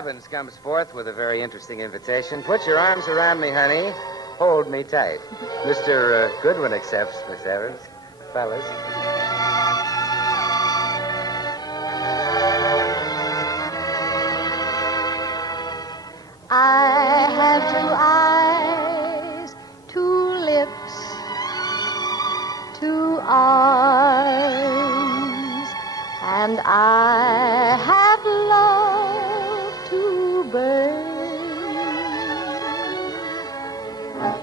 Evans comes forth with a very interesting invitation. Put your arms around me, honey. Hold me tight. Mr. Goodwin accepts, Miss Evans. Fellas. I have 2 eyes, 2 lips, 2 arms, and I have love to burn.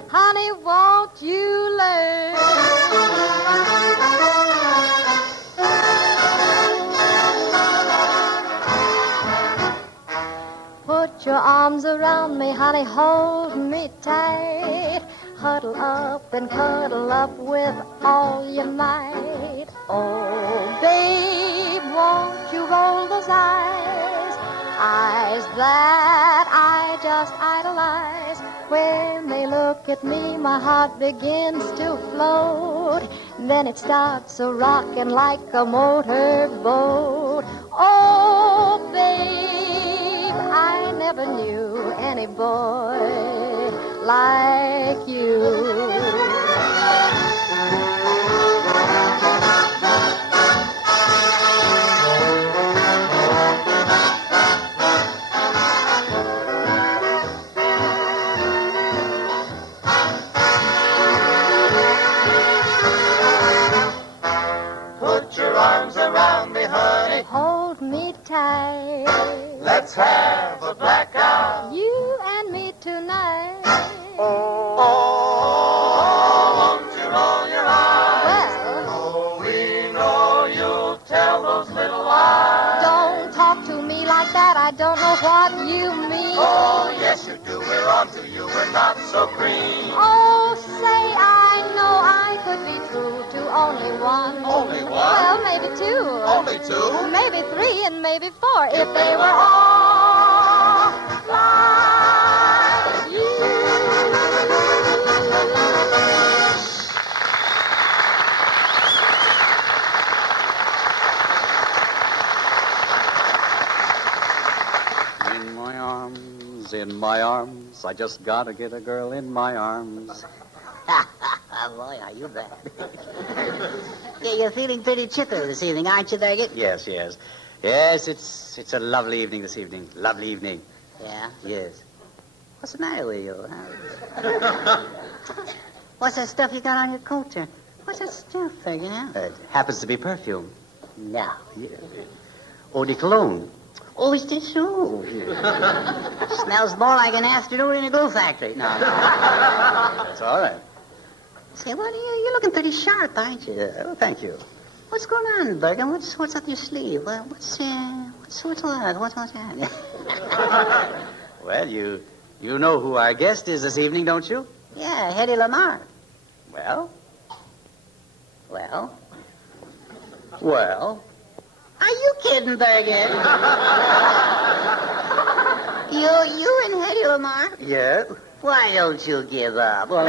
Honey, won't you learn? Put your arms around me, honey, hold me tight. Huddle up and cuddle up with all your might. Oh, babe, won't you roll those eyes? Eyes that I just idolize. When they look at me, my heart begins to float. Then it starts a-rocking like a motorboat. Oh, babe, I never knew any boy like you. Put your arms around me, honey. Hold me tight. Let's have a blackout. You and me tonight. Oh, won't you roll your eyes? Well, Oh, we know you'll tell those little lies. don't talk to me like that. I don't know what you mean. Oh, yes, you do. We're on to you. We're not so green. Oh, say I know I could be true to only one. Only one? Well, maybe 2. Only 2? Maybe 3 and maybe 4 if they were all like you. In my arms, I just gotta get a girl in my arms. Boy, are you bad. Yeah, you're feeling pretty chipper this evening, aren't you, Bergen? Yes, it's a lovely evening this evening. Lovely evening. Yeah? Yes. What's the matter with you? What's that stuff you got on your coat there? What's that stuff, Bergen, huh? It happens to be perfume. No. Yeah. Eau de cologne. Oh, is this so? Smells more like an afternoon in a glue factory. No. That's all right. Say, what are you? You're looking pretty sharp, aren't you? Well, thank you. What's going on, Bergen? What's up your sleeve? What's that? What's that? Well, you know who our guest is this evening, don't you? Yeah, Hedy Lamarr. Well? Well? Well? Are you kidding, Bergen? you and Hedy Lamarr? Yes. Why don't you give up? Well,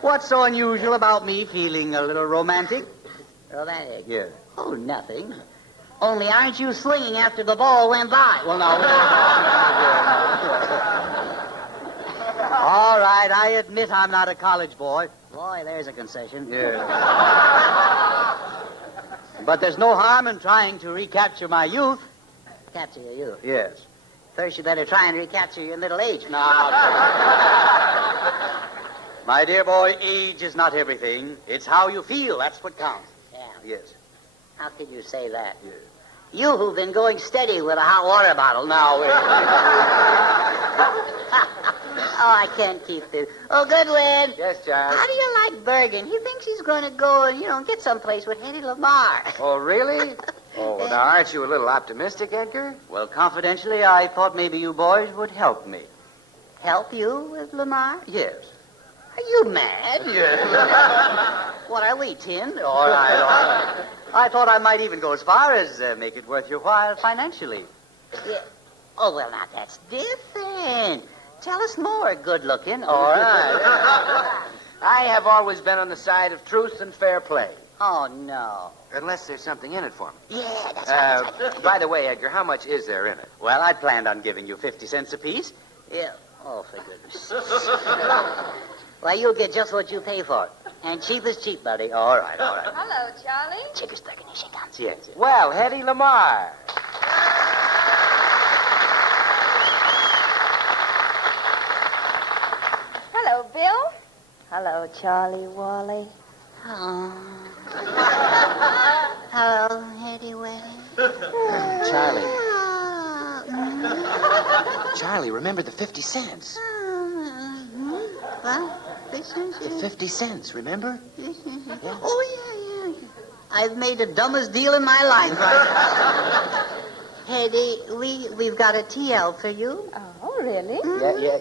what's so unusual about me feeling a little romantic? Romantic? Yes. Oh, nothing. Only aren't you swinging after the ball went by? Well, now. All right, I admit I'm not a college boy. Boy, there's a concession. Yeah. But there's no harm in trying to recapture my youth. Capture your youth. Yes. First, you better try and recapture your middle age. Now, my dear boy, age is not everything. It's how you feel. That's what counts. Yeah. Yes. How could you say that? Yes. You who've been going steady with a hot water bottle. Now, wait. Oh, I can't keep this. Oh, Goodwin. Yes, John. How do you like Bergen? He thinks he's going to go and, get someplace with Hedy Lamarr. Oh, really? Oh, well, now, aren't you a little optimistic, Edgar? Well, confidentially, I thought maybe you boys would help me. Help you with Lamarr? Yes. Are you mad? Yes. What are we, 10? All right. I thought I might even go as far as make it worth your while financially. Yeah. Oh, well, now, that's different. Tell us more, good-looking. All right. I have always been on the side of truth and fair play. Oh, no. Unless there's something in it for me. Yeah, that's right. By the way, Edgar, how much is there in it? Well, I planned on giving you 50 cents apiece. Yeah. Oh, for goodness. Well, you'll get just what you pay for. And cheap is cheap, buddy. All right. Hello, Charlie. Checkers, Bergen, you shake hands. Yes. Well, Hetty Lamar. Hello, Bill. Hello, Charlie Wally. Oh. Hello, Hetty Weddy. Charlie. Charlie, remember the 50 cents. What? This is The 50 cents, remember? Oh, yeah. I've made the dumbest deal in my life. Hetty, we've got a TL for you. Oh, really?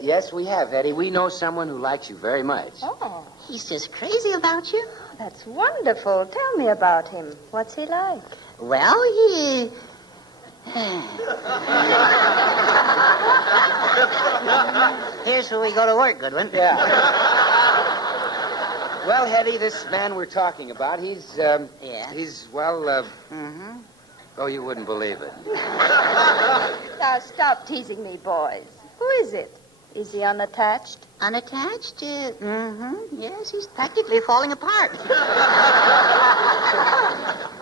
Yes, we have, Hetty. We know someone who likes you very much. Oh, He's just crazy about you. that's wonderful. Tell me about him. What's he like? Well, he... Here's where we go to work, Goodwin. Yeah. Well, Hetty, this man we're talking about, he's, Yeah? Mm-hmm. Oh, you wouldn't believe it. Now, stop teasing me, boys. Who is it? Is he unattached? Unattached? Yes, he's practically falling apart.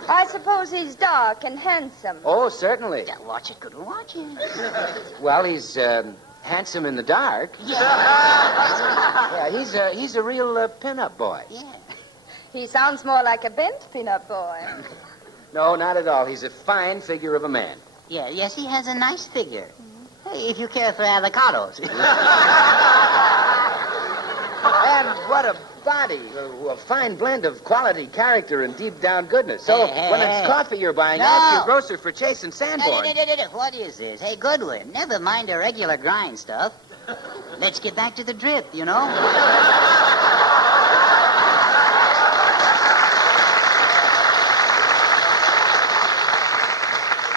I suppose he's dark and handsome. Oh, certainly. Yeah, watch it, Goodwin, watch it. Well, he's, handsome in the dark. Yeah. Yeah, he's a real, pin-up boy. Yeah. He sounds more like a bent peanut boy. No, not at all. He's a fine figure of a man. Yeah, yes, he has a nice figure. Hey, if you care for avocados. And what a body. A fine blend of quality, character, and deep-down goodness. So, when it's coffee you're buying, ask your grocer for Chase and Sanborn. What is this? Hey, Goodwin, never mind the regular grind stuff. Let's get back to the drip, you know?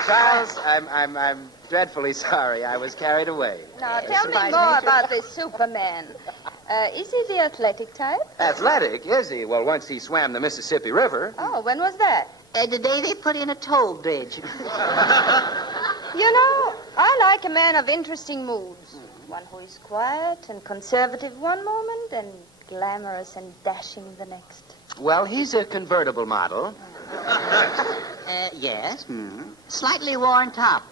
Charles, I'm dreadfully sorry. I was carried away. Now, tell me more about this Superman. Is he the athletic type? Athletic, is he? Well, once he swam the Mississippi River. Oh, when was that? The day they put in a toll bridge. You know, I like a man of interesting moods. One who is quiet and conservative one moment and glamorous and dashing the next. Well, he's a convertible model. Yes. Slightly worn top.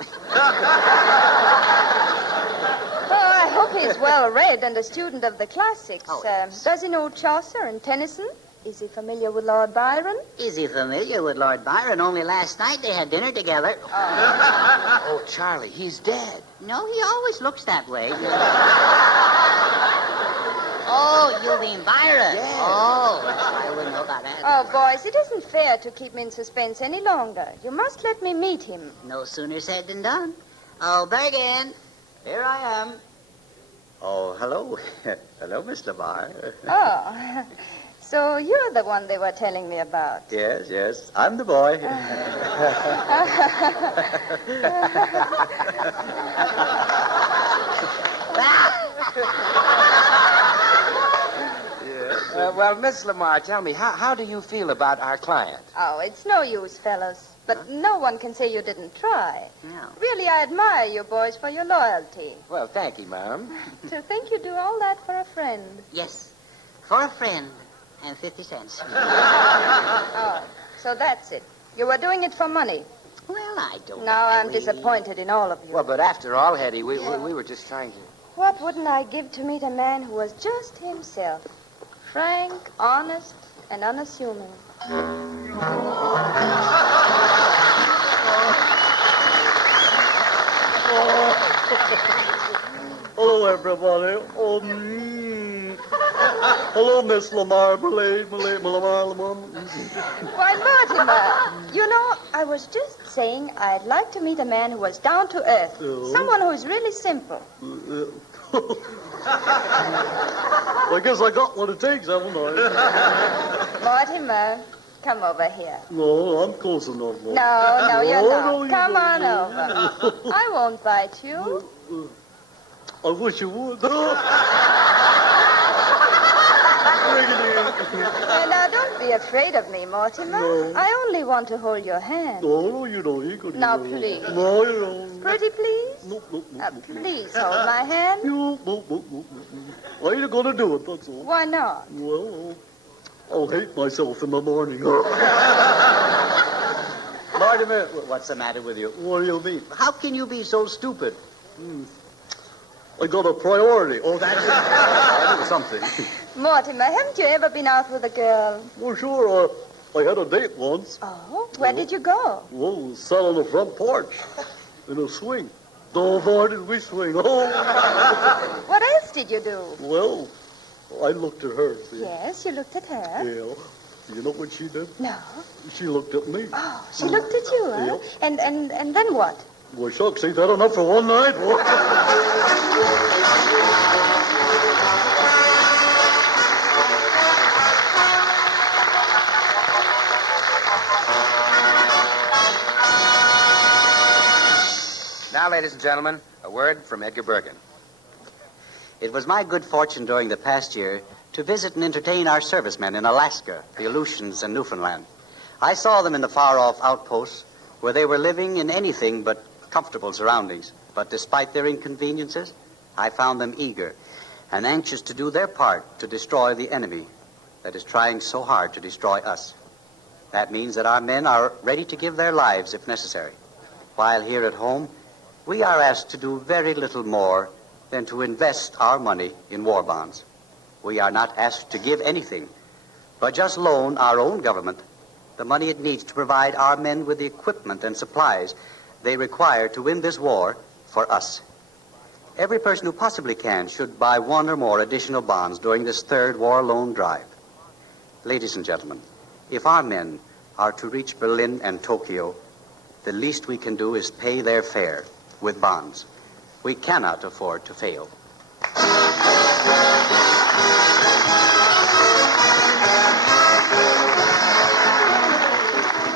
Oh, I hope he's well read and a student of the classics. Oh, yes. Does he know Chaucer and Tennyson? Is he familiar with Lord Byron? Is he familiar with Lord Byron? Only last night they had dinner together. Oh, Charlie, he's dead. No, he always looks that way. Oh, you mean Byron? Yes. Oh, I wouldn't know about that. Oh, boys, it isn't fair to keep me in suspense any longer. You must let me meet him. No sooner said than done. Oh, Bergen. Here I am. Oh, hello. Hello, Miss Lamar. Oh, so you're the one they were telling me about. Yes. I'm the boy. Well, Miss Lamar, tell me, how do you feel about our client? Oh, it's no use, fellas. But no one can say you didn't try. No. Really, I admire you boys for your loyalty. Well, thank you, Mom. To think you do all that for a friend. Yes. For a friend. And 50 cents. Oh, so that's it. You were doing it for money. Well, I don't Now I'm really- disappointed in all of you. Well, but after all, Hetty, we were just trying to... What wouldn't I give to meet a man who was just himself? Frank, honest, and unassuming. Hello, everybody. Hello, Miss Lamar. Lamar. Why, Mortimer, you know, I was just saying I'd like to meet a man who was down to earth. Oh. Someone who is really simple. I guess I got what it takes, haven't I? Mortimer, come over here. No, I'm close enough. No, you're No, not. no, you Come on don't. over. I won't bite you. I wish you would. Bring it in. Now, don't be afraid of me, Mortimer. No. I only want to hold your hand. No, you don't. You could. Now, please. No, you don't. Pretty please? No. Please hold my hand. No. I ain't gonna do it, that's all. Why not? Well, I'll hate myself in the morning. Mortimer, what's the matter with you? What do you mean? How can you be so stupid? I got a priority. Oh, that's it. I knew something. Mortimer, haven't you ever been out with a girl? Well, sure. I had a date once. Oh, where did you go? Well, sat on the front porch in a swing. Oh, boy, did we swing. Oh. What else did you do? Well, I looked at her. See? Yes, you looked at her. Yeah. You know what she did? No. She looked at me. Oh, she looked at you, huh? Yeah. And then what? Well, shucks, ain't that enough for one night? Now, ladies and gentlemen, a word from Edgar Bergen. It was my good fortune during the past year to visit and entertain our servicemen in Alaska, the Aleutians, and Newfoundland. I saw them in the far-off outposts where they were living in anything but comfortable surroundings. But despite their inconveniences, I found them eager and anxious to do their part to destroy the enemy that is trying so hard to destroy us. That means that our men are ready to give their lives if necessary. While here at home, we are asked to do very little more than to invest our money in war bonds. We are not asked to give anything, but just loan our own government the money it needs to provide our men with the equipment and supplies they require to win this war for us. Every person who possibly can should buy one or more additional bonds during this third war loan drive. Ladies and gentlemen, if our men are to reach Berlin and Tokyo, the least we can do is pay their fare with bonds. We cannot afford to fail.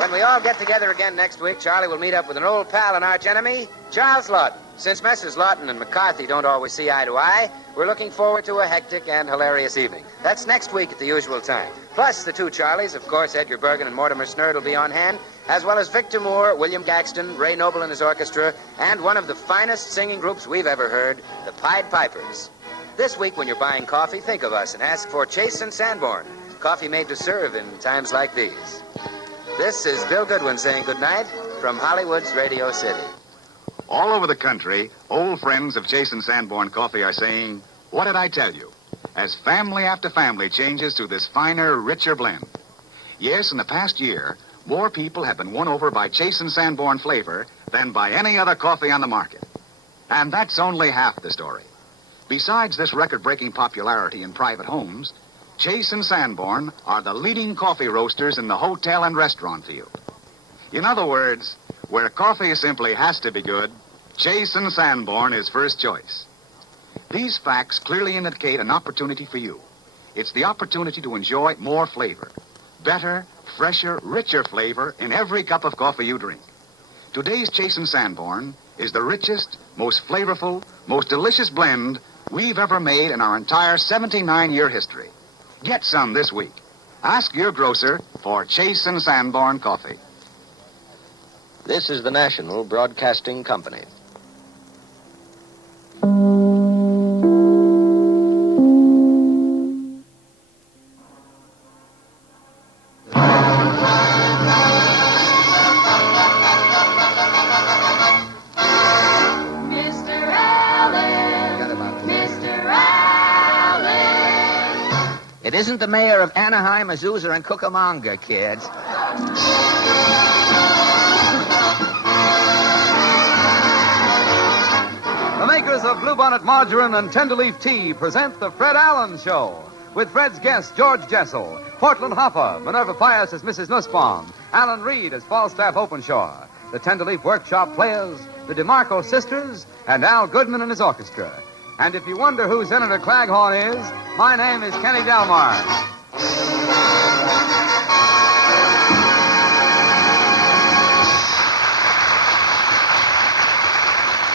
When we all get together again next week, Charlie will meet up with an old pal and arch enemy, Charles Lawton. Since Messrs. Lawton and McCarthy don't always see eye to eye, we're looking forward to a hectic and hilarious evening. That's next week at the usual time. Plus, the two Charlies, of course, Edgar Bergen and Mortimer Snerd will be on hand, as well as Victor Moore, William Gaxton, Ray Noble and his orchestra, and one of the finest singing groups we've ever heard, the Pied Pipers. This week, when you're buying coffee, think of us and ask for Chase and Sanborn, coffee made to serve in times like these. This is Bill Goodwin saying goodnight from Hollywood's Radio City. All over the country, old friends of Chase and Sanborn Coffee are saying, what did I tell you? As family after family changes to this finer, richer blend. Yes, in the past year, more people have been won over by Chase and Sanborn flavor than by any other coffee on the market. And that's only half the story. Besides this record-breaking popularity in private homes, Chase and Sanborn are the leading coffee roasters in the hotel and restaurant field. In other words, where coffee simply has to be good, Chase and Sanborn is first choice. These facts clearly indicate an opportunity for you. It's the opportunity to enjoy more flavor, better, fresher, richer flavor in every cup of coffee you drink. Today's Chase and Sanborn is the richest, most flavorful, most delicious blend we've ever made in our entire 79-year history. Get some this week. Ask your grocer for Chase and Sanborn coffee. This is the National Broadcasting Company. It isn't the mayor of Anaheim, Azusa, and Cucamonga, kids. The makers of Bluebonnet Margarine and Tenderleaf Tea present The Fred Allen Show. With Fred's guests, George Jessel, Portland Hopper, Minerva Pius as Mrs. Nussbaum, Alan Reed as Falstaff Openshaw, the Tenderleaf Workshop Players, the DeMarco Sisters, and Al Goodman and his orchestra. And if you wonder who Senator Claghorn is, my name is Kenny Delmar.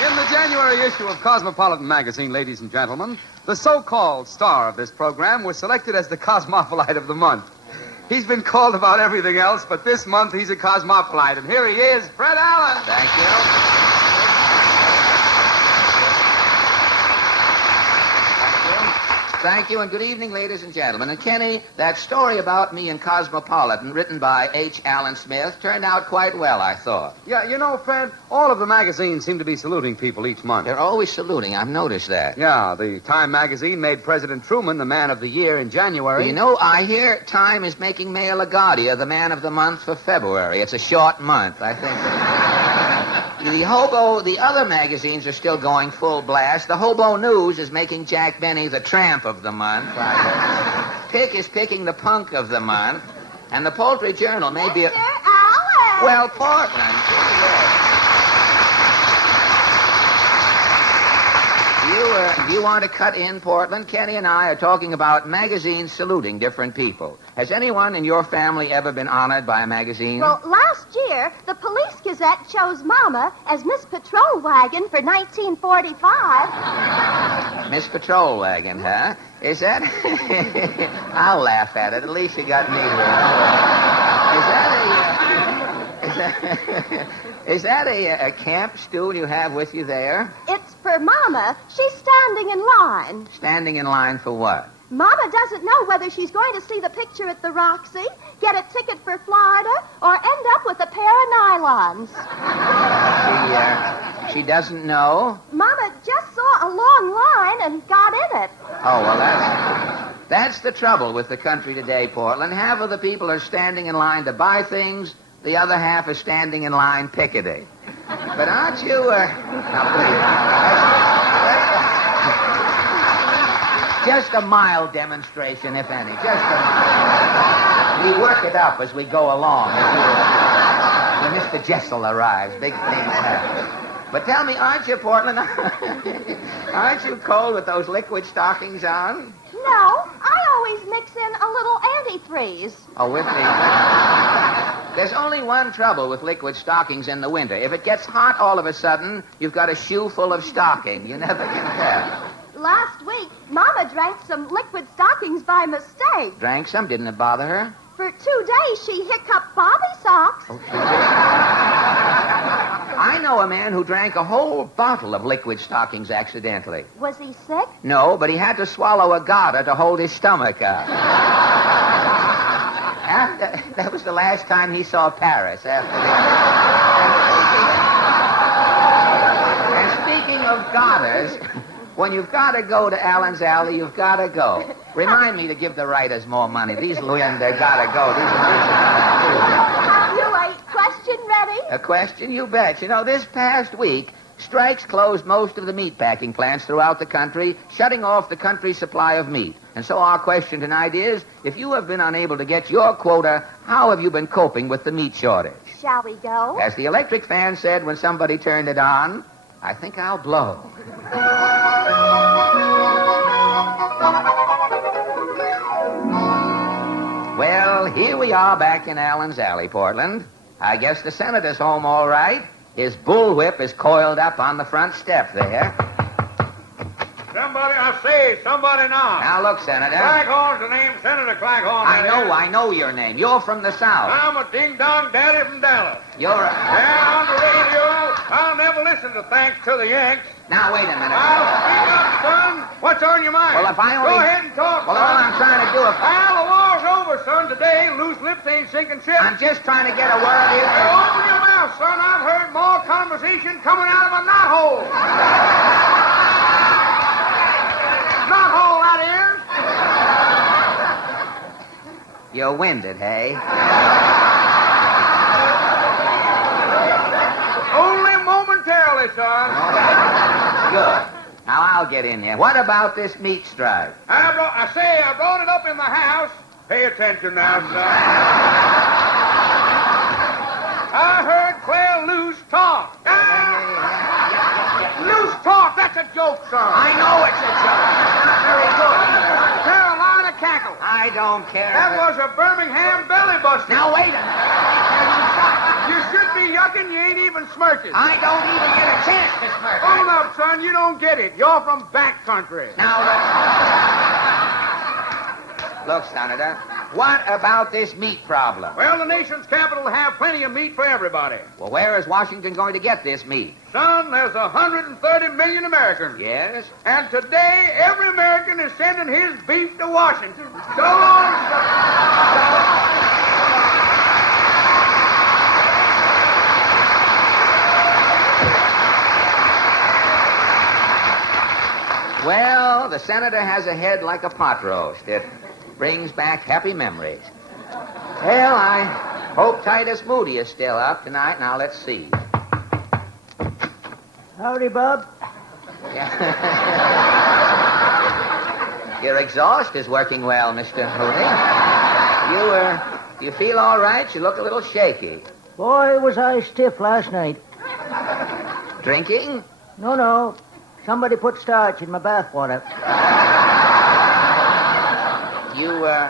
In the January issue of Cosmopolitan magazine, ladies and gentlemen, the so-called star of this program was selected as the Cosmopolite of the month. He's been called about everything else, but this month he's a Cosmopolite. And here he is, Fred Allen. Thank you. Thank you, and good evening, ladies and gentlemen. And Kenny, that story about me in Cosmopolitan, written by H. Allen Smith, turned out quite well, I thought. Yeah, you know, Fred, all of the magazines seem to be saluting people each month. They're always saluting. I've noticed that. Yeah, the Time magazine made President Truman the Man of the Year in January. You know, I hear Time is making Mayor LaGuardia the Man of the Month for February. It's a short month, I think. The other magazines are still going full blast. The Hobo News is making Jack Benny the Tramp of the month. Pick is picking the Punk of the month. And the Poultry Journal may be... Mr. Allen! Well, Portland. Do you want to cut in, Portland? Kenny and I are talking about magazines saluting different people. Has anyone in your family ever been honored by a magazine? Well, last year, the Police Gazette chose Mama as Miss Patrol Wagon for 1945. Miss Patrol Wagon, huh? Is that... I'll laugh at it. At least you got me here. Is that a camp stool you have with you there? It's for Mama. She's standing in line. Standing in line for what? Mama doesn't know whether she's going to see the picture at the Roxy, get a ticket for Florida, or end up with a pair of nylons. She doesn't know? Mama just saw a long line and got in it. Oh, well, that's the trouble with the country today, Portland. Half of the people are standing in line to buy things. The other half are standing in line picketing. But aren't you... Now, please. Just a mild demonstration, if any. Just a mild. We work it up as we go along. When Mr. Jessel arrives, big things happen. But tell me, aren't you, Portland? Aren't you cold with those liquid stockings on? No, I always mix in a little antifreeze. Oh, with the... There's only one trouble with liquid stockings in the winter. If it gets hot all of a sudden, you've got a shoe full of stocking. You never can tell. Last week, Mama drank some liquid stockings by mistake. Drank some? Didn't it bother her? For 2 days, she hiccuped Bobby socks. Oh, I know a man who drank a whole bottle of liquid stockings accidentally. Was he sick? No, but he had to swallow a garter to hold his stomach up. That was the last time he saw Paris after the... And speaking of garters, when you've got to go to Allen's Alley, you've got to go. Remind me to give the writers more money. These women, they got to go. Have you a question ready? A question? You bet. You know, this past week, strikes closed most of the meatpacking plants throughout the country, shutting off the country's supply of meat. And so our question tonight is, if you have been unable to get your quota, how have you been coping with the meat shortage? Shall we go? As the electric fan said when somebody turned it on, I think I'll blow. Well, here we are back in Allen's Alley, Portland. I guess the senator's home all right. His bullwhip is coiled up on the front step there. Somebody now. Now, look, Senator. Claghorn's the name, Senator Claghorn. I know your name. You're from the South. I'm a ding-dong daddy from Dallas. You're a... Yeah, on the radio, I'll never listen to thanks to the Yanks. Now, wait a minute. I'll speak up, son. What's on your mind? Well, if I only... Go ahead and talk, Well, son. all I'm trying to do is... Well, the war's over, son. Today, loose lips ain't sinking ships. I'm just trying to get a word in. Well, open your mouth, son. I've heard more conversation coming out of a knothole. Knothole, that is. You're winded, hey? Only momentarily, son. Good. Now, I'll get in here. What about this meat strike? I brought it up in the house. Pay attention now, son. I heard Claire Loose talk. Loose talk, that's a joke, son. I know it's a joke. It's not very good either. Carolina cackle. I don't care. That was a Birmingham belly buster. Now, wait a minute. You should be yucking, you ain't even smirking. I don't even get a chance to smirk. Hold up, son, you don't get it. You're from back country. Now, look, Senator, what about this meat problem? Well, the nation's capital will have plenty of meat for everybody. Well, where is Washington going to get this meat? Son, there's 130 million Americans. Yes? And today, every American is sending his beef to Washington. So long, Well, the senator has a head like a pot roast. It brings back happy memories. Well, I hope Titus Moody is still up tonight. Now, let's see. Howdy, Bob. Your exhaust is working well, Mr. Moody. You feel all right? You look a little shaky. Boy, was I stiff last night. Drinking? No. Somebody put starch in my bathwater.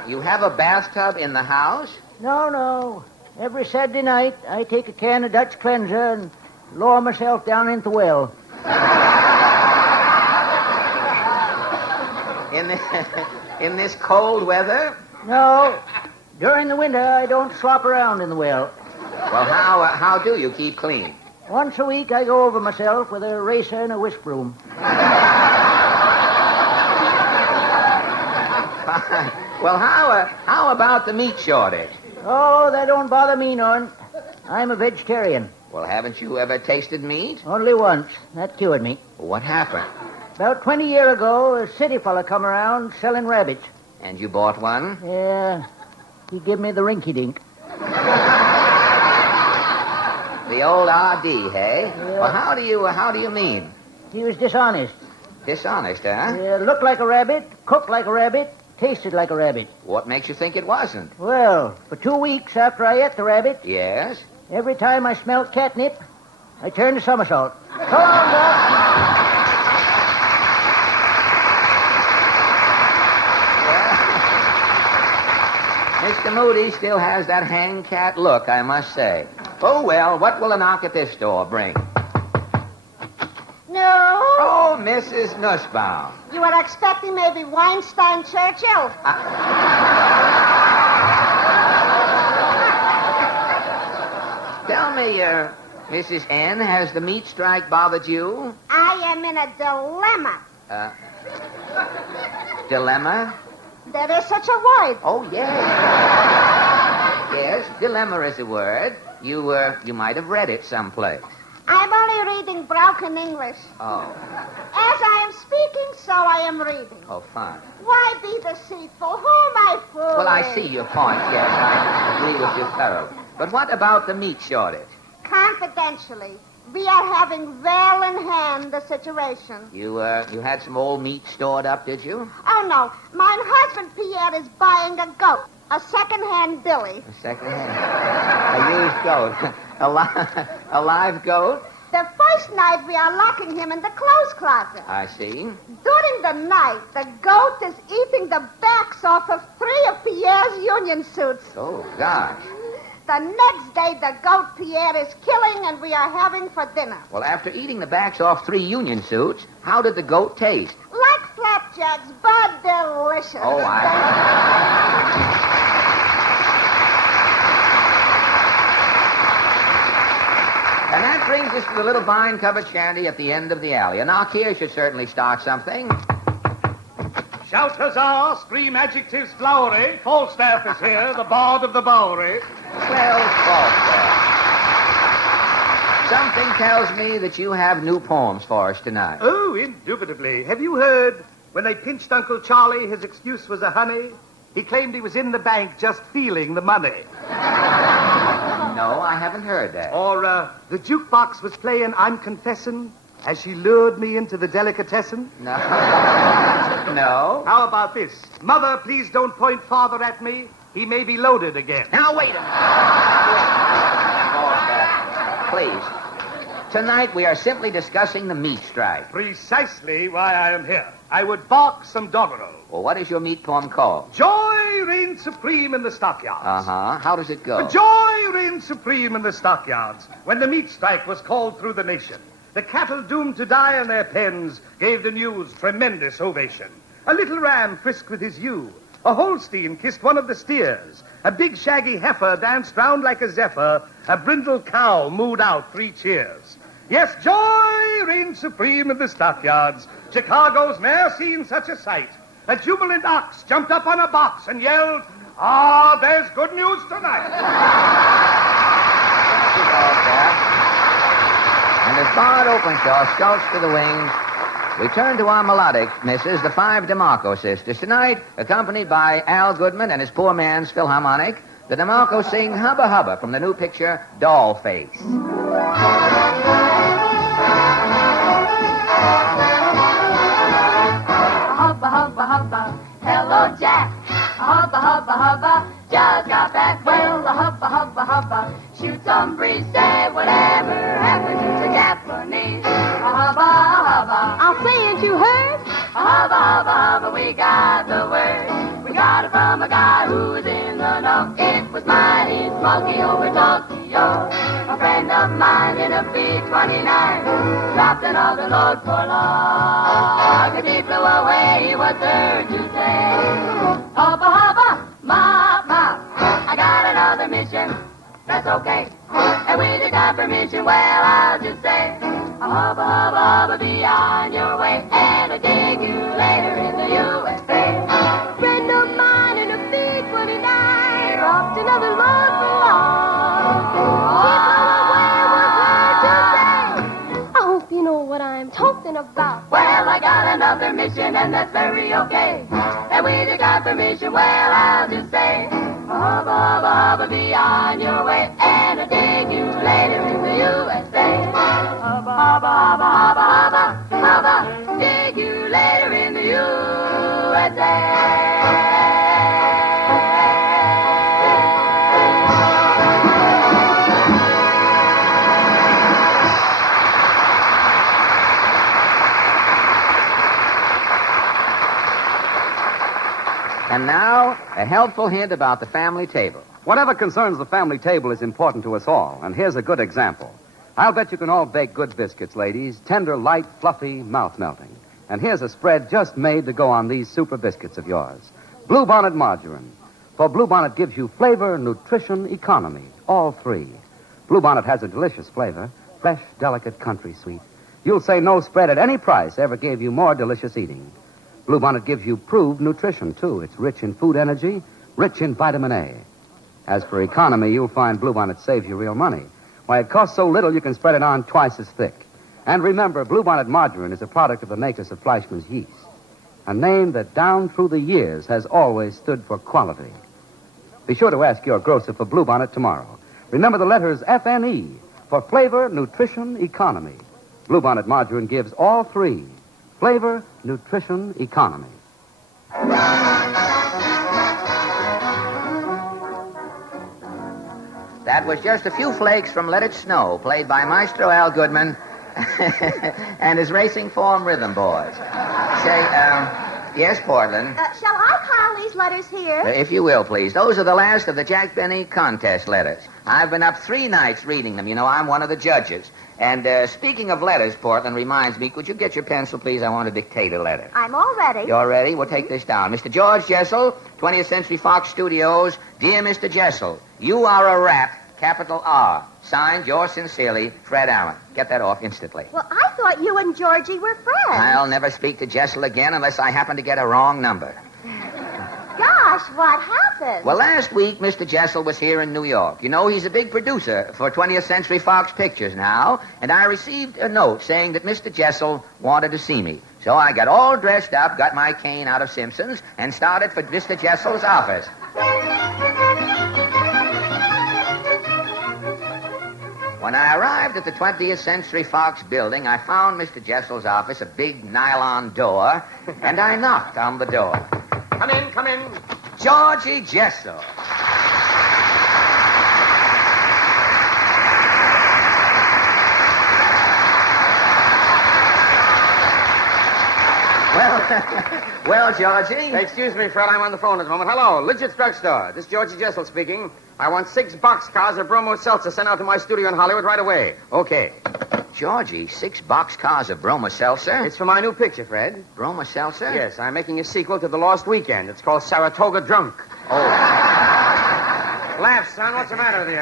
You have a bathtub in the house? No. Every Saturday night, I take a can of Dutch cleanser and lower myself down into the well. In this cold weather? No. During the winter, I don't slop around in the well. Well, how do you keep clean? Once a week, I go over myself with a racer and a whisk broom. Well, how about the meat shortage? Oh, that don't bother me none. I'm a vegetarian. Well, haven't you ever tasted meat? Only once. That cured me. What happened? About 20 years ago, a city fella come around selling rabbits. And you bought one? Yeah. He give me the rinky-dink. The old R.D., hey? Yeah. Well, how do you mean? He was dishonest. Dishonest, huh? Yeah, looked like a rabbit, cooked like a rabbit, tasted like a rabbit. What makes you think it wasn't? Well, for 2 weeks after I ate the rabbit, Yes? every time I smelled catnip, I turned a somersault. So long, Doc. Mr. Moody still has that hang-cat look, I must say. Oh, well, what will a knock at this door bring? No. Oh, Mrs. Nussbaum. You were expecting maybe Weinstein Churchill. Tell me, Mrs. N., has the meat strike bothered you? I am in a dilemma. Dilemma? There is such a word. Oh, yes. Yes, dilemma is a word. You might have read it someplace. I'm only reading broken English. Oh. As I am speaking, so I am reading. Oh, fine. Why be deceitful? Who am I fooling? Well, I see your point, yes. I agree with you thoroughly. But what about the meat shortage? Confidentially, we are having well in hand the situation. You had some old meat stored up, did you? Oh, no. My husband, Pierre, is buying a goat. A second-hand billy. A second-hand. A used goat. A live goat? The first night we are locking him in the clothes closet. I see. During the night, the goat is eating the backs off of 3 of Pierre's union suits. Oh, gosh. The next day, the goat Pierre is killing and we are having for dinner. Well, after eating the backs off 3 union suits, how did the goat taste? Like flapjacks, but delicious. Oh, And that brings us to the little vine-covered shanty at the end of the alley. A knock here should certainly start something. Shout huzzah, scream adjectives flowery. Falstaff is here, the bard of the Bowery. Well, Falstaff. Something tells me that you have new poems for us tonight. Oh, indubitably. Have you heard when they pinched Uncle Charlie, his excuse was a honey? He claimed he was in the bank just feeling the money. No, I haven't heard that. Or the jukebox was playing I'm Confessing as she lured me into the delicatessen. No. No. How about this? Mother, please don't point father at me. He may be loaded again. Now, wait a minute. Falstaff, please. tonight we are simply discussing the meat strike. Precisely why I am here. I would bark some doggerel. Well, what is your meat poem called? Joy reigns supreme in the stockyards. Uh-huh. How does it go? Joy reigned supreme in the stockyards when the meat strike was called through the nation. The cattle doomed to die in their pens gave the news tremendous ovation. A little ram frisked with his ewe. A Holstein kissed one of the steers. A big shaggy heifer danced round like a zephyr. A brindled cow mooed out 3 cheers. Yes, joy reigned supreme in the stockyards. Chicago's ne'er seen such a sight. A jubilant ox jumped up on a box and yelled, "Ah, there's good news tonight." And as Bard Openshaw skulks to the wings, we turn to our melodic misses, the 5 DeMarco sisters. Tonight, accompanied by Al Goodman and his poor man's Philharmonic, the DeMarco sing Hubba Hubba from the new picture Doll Face. Hubba, hubba, hubba, hello, Jack. Hubba, hubba, hubba, just got back. Well, the hubba, hubba, hubba, shoot some breeze, say whatever happened to Japanese. Hubba, hubba, I'll say, ain't you heard? Hubba, hubba, hubba, we got the word. We got it from a guy who's in the know. It was mighty smoky over Tokyo. A friend of mine in a B-29 dropped another load for log. As he flew away, he was heard to say, hubba, hubba, mop, mop, I got another mission, that's okay. And with your God permission, well, I'll just say, hubba, hubba, hubba, be on your way. And I'll dig you later in the USA. Friend of mine in a B-29 dropped another load for log. I hope you know what I'm talking about. Well, I got another mission, and that's very okay. And with your God permission, well, I'll just say, hubba, hubba, hubba, be on your way. And I'll dig you later in the USA. Hubba, hubba, hubba, hubba, hubba, hubba, dig you later in the USA. And now, a helpful hint about the family table. Whatever concerns the family table is important to us all, and here's a good example. I'll bet you can all bake good biscuits, ladies. Tender, light, fluffy, mouth-melting. And here's a spread just made to go on these super biscuits of yours. Bluebonnet margarine. For Bluebonnet gives you flavor, nutrition, economy, all 3. Bluebonnet has a delicious flavor, fresh, delicate, country sweet. You'll say no spread at any price ever gave you more delicious eating. Bluebonnet gives you proved nutrition, too. It's rich in food energy, rich in vitamin A. As for economy, you'll find Bluebonnet saves you real money. Why, it costs so little you can spread it on twice as thick. And remember, Bluebonnet margarine is a product of the makers of Fleischmann's yeast, a name that down through the years has always stood for quality. Be sure to ask your grocer for Bluebonnet tomorrow. Remember the letters FNE for flavor, nutrition, economy. Bluebonnet margarine gives all 3. Flavor, nutrition, economy. That was just a few flakes from Let It Snow, played by Maestro Al Goodman and his Racing Form Rhythm Boys. Say, yes, Portland? Shall I pile these letters here? If you will, please. Those are the last of the Jack Benny contest letters. I've been up 3 nights reading them. You know, I'm one of the judges. And speaking of letters, Portland reminds me, could you get your pencil, please? I want to dictate a letter. I'm all ready. You're ready? We'll take this down. Mr. George Jessel, 20th Century Fox Studios. Dear Mr. Jessel, you are a rat, capital R. Signed, yours sincerely, Fred Allen. Get that off instantly. Well, I thought you and Georgie were friends. I'll never speak to Jessel again unless I happen to get a wrong number. Gosh, what happened? Well, last week, Mr. Jessel was here in New York. You know, he's a big producer for 20th Century Fox Pictures now, and I received a note saying that Mr. Jessel wanted to see me. So I got all dressed up, got my cane out of Simpson's, and started for Mr. Jessel's office. When I arrived at the 20th Century Fox building, I found Mr. Jessel's office a big nylon door, and I knocked on the door. Come in, come in. Georgie Jessel. Well, Georgie? Excuse me, Fred. I'm on the phone at the moment. Hello, Lidget's Drugstore. This is Georgie Jessel speaking. I want 6 boxcars of Bromo Seltzer sent out to my studio in Hollywood right away. Okay. Georgie, 6 boxcars of Broma Seltzer? It's for my new picture, Fred. Broma Seltzer? Yes, I'm making a sequel to The Lost Weekend. It's called Saratoga Drunk. Oh. Laugh, son. What's the matter with you?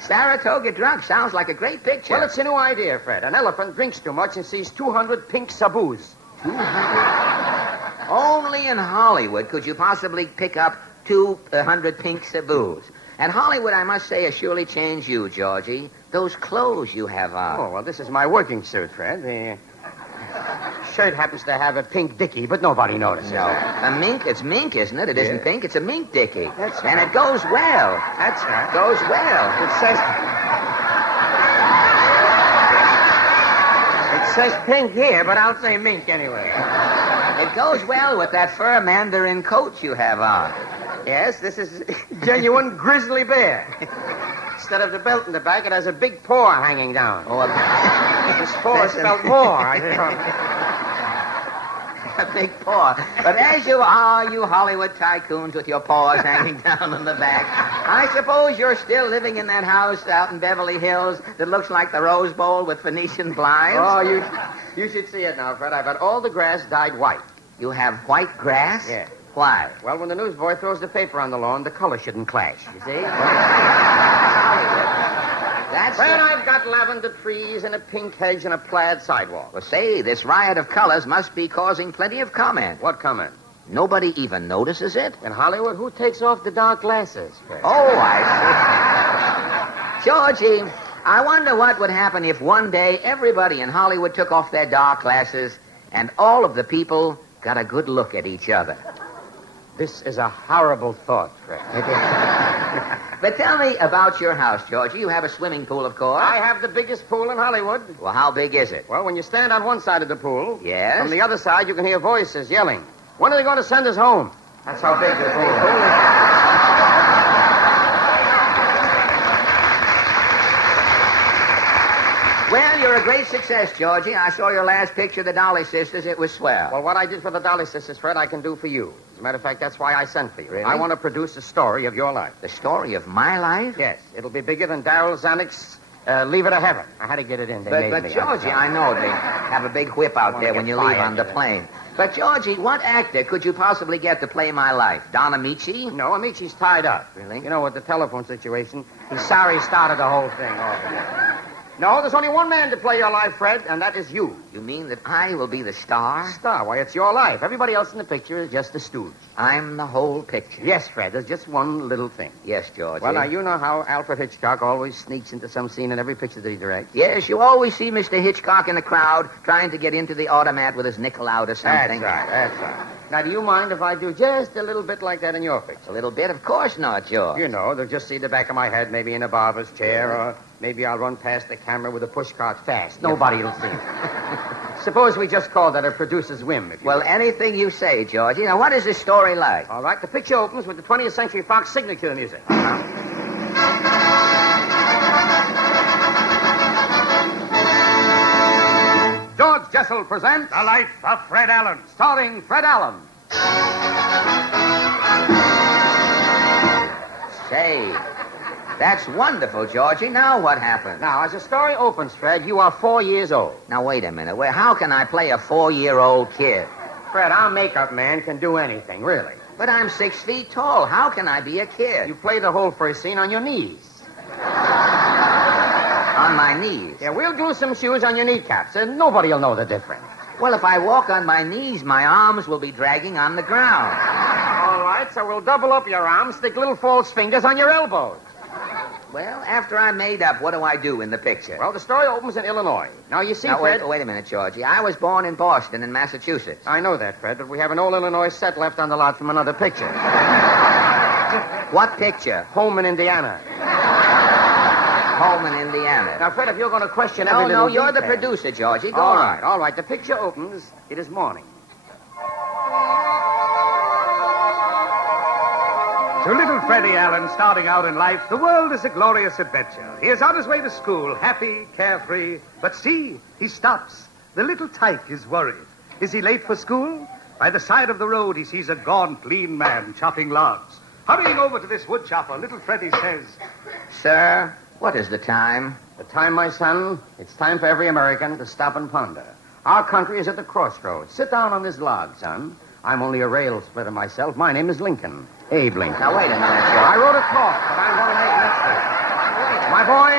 Saratoga Drunk sounds like a great picture. Well, it's a new idea, Fred. An elephant drinks too much and sees 200 pink saboos. 200? Only in Hollywood could you possibly pick up 200 pink saboos. And Hollywood, I must say, has surely changed you, Georgie. Those clothes you have on. Oh, well, this is my working suit, Fred. The shirt happens to have a pink dickie, but nobody notices. No. It's mink, isn't it? It isn't pink. It's a mink dickie. That's right. And it goes well. That's right. It goes well. It says pink here, but I'll say mink anyway. It goes well with that fur mandarin coat you have on. Yes, this is genuine grizzly bear. Instead of the belt in the back, it has a big paw hanging down. Oh, this paw is spelled more. A big paw. But as you are, you Hollywood tycoons with your paws hanging down on the back, I suppose you're still living in that house out in Beverly Hills that looks like the Rose Bowl with Venetian blinds. Oh, you should see it now, Fred. I've had all the grass dyed white. You have white grass? Yeah. Why? Well, when the newsboy throws the paper on the lawn, the color shouldn't clash, you see? That's Fred, I've got lavender trees and a pink hedge and a plaid sidewalk. Well, say, this riot of colors must be causing plenty of comment. What comment? Nobody even notices it? In Hollywood, who takes off the dark glasses, Fred? Oh, I see. Georgie, I wonder what would happen if one day everybody in Hollywood took off their dark glasses and all of the people got a good look at each other. This is a horrible thought, Fred. But tell me about your house, Georgie. You have a swimming pool, of course. I have the biggest pool in Hollywood. Well, how big is it? Well, when you stand on one side of the pool, yes, from the other side you can hear voices yelling, "When are they going to send us home?" That's how big the pool is. Well, you're a great success, Georgie. I saw your last picture of the Dolly Sisters. It was swell. Well, what I did for the Dolly Sisters, Fred, I can do for you. As a matter of fact, that's why I sent for you. Really? I want to produce a story of your life. The story of my life? Yes. It'll be bigger than Darryl Zanuck's Leave It to Heaven. I had to get it in. But Georgie, I know they have a big whip out there when you leave on the plane. But, Georgie, what actor could you possibly get to play my life? Don Amici? No, Amici's tied up. Really? You know, with the telephone situation, he's sorry he started the whole thing altogether. No, there's only one man to play your life, Fred, and that is you. You mean that I will be the star? Star? Why, it's your life. Everybody else in the picture is just a stooge. I'm the whole picture. Yes, Fred, there's just one little thing. Yes, Georgie. Well, now, you know how Alfred Hitchcock always sneaks into some scene in every picture that he directs? Yes, you always see Mr. Hitchcock in the crowd trying to get into the automat with his nickel out or something. That's right. Now, do you mind if I do just a little bit like that in your picture? A little bit? Of course not, George. You know, they'll just see the back of my head, maybe in a barber's chair, or maybe I'll run past the camera with a pushcart fast. Nobody'll see me. Suppose we just call that a producer's whim, if you will. Anything you say, Georgie. Now, what is this story like? All right, the picture opens with the 20th Century Fox signature music. George Jessel presents The Life of Fred Allen. Starring Fred Allen. Say, that's wonderful, Georgie. Now what happened? Now, as the story opens, Fred, you are 4 years old. Now, wait a minute. How can I play a 4-year-old kid? Fred, our makeup man can do anything, really. But I'm 6 feet tall. How can I be a kid? You play the whole first scene on your knees. On my knees? Yeah, we'll glue some shoes on your kneecaps, and nobody will know the difference. Well, if I walk on my knees, my arms will be dragging on the ground. All right, so we'll double up your arms, stick little false fingers on your elbows. Well, after I'm made up, what do I do in the picture? Well, the story opens in Illinois. Now, you see, Now, Fred... wait a minute, Georgie. I was born in Boston in Massachusetts. I know that, Fred, but we have an old Illinois set left on the lot from another picture. What picture? Home in Indiana. Home in Indiana. Now, Fred, if you're going to question every little you're the detail- producer, Georgie. Go All on. right, all right. The picture opens. It is morning. To little Freddie Allen, starting out in life, the world is a glorious adventure. He is on his way to school, happy, carefree. But see, he stops. The little tyke is worried. Is he late for school? By the side of the road, he sees a gaunt, lean man chopping logs. Hurrying over to this wood chopper, little Freddie says, Sir, what is the time? The time, my son, it's time for every American to stop and ponder. Our country is at the crossroads. Sit down on this log, son. I'm only a rail splitter myself. My name is Lincoln. Abe Lincoln. Now, wait a minute, sir. I wrote a talk that I'm going to make next week. My boy,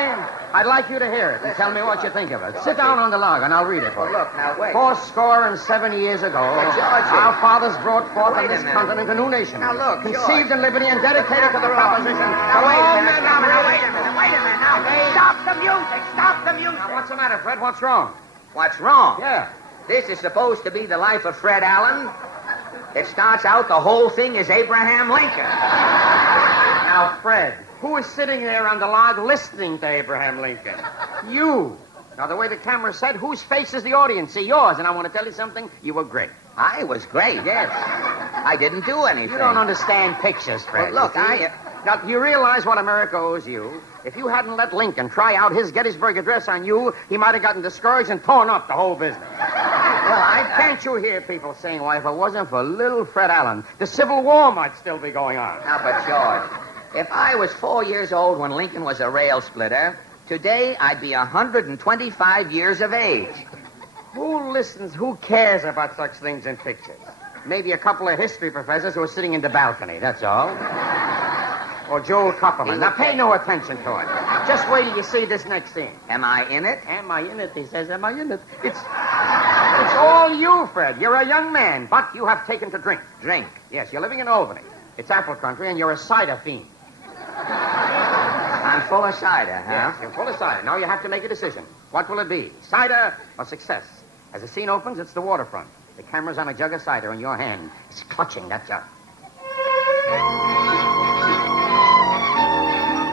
I'd like you to hear it and tell me what you think of it. Sit down on the log and I'll read it for you. Look, now, wait. 70 years ago, our fathers brought forth on this continent a new nation. Now, look, conceived in liberty and dedicated to the proposition. Now, wait a minute. Wait a minute. Now, Stop the music! Stop the music! Now, what's the matter, Fred? What's wrong? What's wrong? Yeah. This is supposed to be the life of Fred Allen. It starts out the whole thing is Abraham Lincoln. Now, Fred, who is sitting there on the log listening to Abraham Lincoln? You. Now, the way the camera said, whose face is the audience? See, yours. And I want to tell you something. You were great. I was great. Yes. I didn't do anything. You don't understand pictures, Fred. Well, look, Now, you realize what America owes you? If you hadn't let Lincoln try out his Gettysburg Address on you, he might have gotten discouraged and torn up the whole business. Can't you hear people saying, why, if it wasn't for little Fred Allen, the Civil War might still be going on? Now, but, George, if I was 4 years old when Lincoln was a rail splitter, today I'd be 125 years of age. Who listens, who cares about such things in pictures? Maybe a couple of history professors who are sitting in the balcony, that's all. Or Joel Kupperman. Now, pay no attention to it. Just wait till you see this next scene. Am I in it? Am I in it? He says, am I in it? It's all you, Fred. You're a young man, but you have taken to drink. Drink? Yes, you're living in Albany. It's apple country, and you're a cider fiend. I'm full of cider, huh? Yes, you're full of cider. Now you have to make a decision. What will it be? Cider or success? As the scene opens, it's the waterfront. The camera's on a jug of cider in your hand. It's clutching that jug.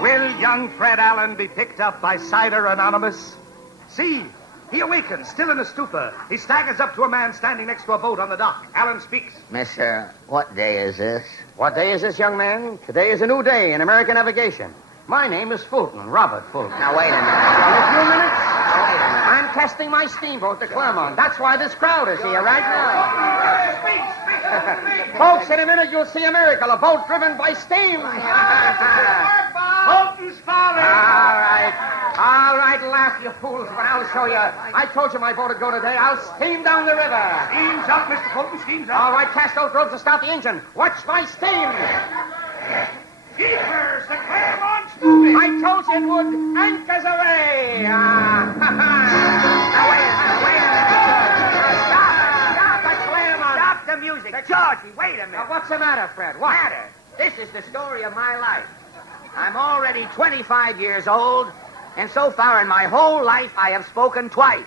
will young Fred Allen be picked up by Cider Anonymous? See, he awakens, still in a stupor. He staggers up to a man standing next to a boat on the dock. Allen speaks. Mister, what day is this? What day is this, young man? Today is a new day in American navigation. My name is Fulton, Robert Fulton. Now, wait a minute. Now, in a few minutes, I'm testing my steamboat, the Clermont. That's why this crowd is here right now. Folks, in a minute you'll see a miracle, a boat driven by steam. Fulton's falling. All right, laugh, you fools, but I'll show you. I told you my boat would go today. I'll steam down the river. Steam's up, Mr. Fulton, steam's up. All right, cast those ropes and start the engine. Watch my steam. Keepers, the Clermont's moving. I told you it would. Anchors away. Now, wait a minute. Stop the Clermont. Stop the music. Georgie, wait a minute. Now, what's the matter, Fred? What? Matter? This is the story of my life. I'm already 25 years old, and so far in my whole life I have spoken twice.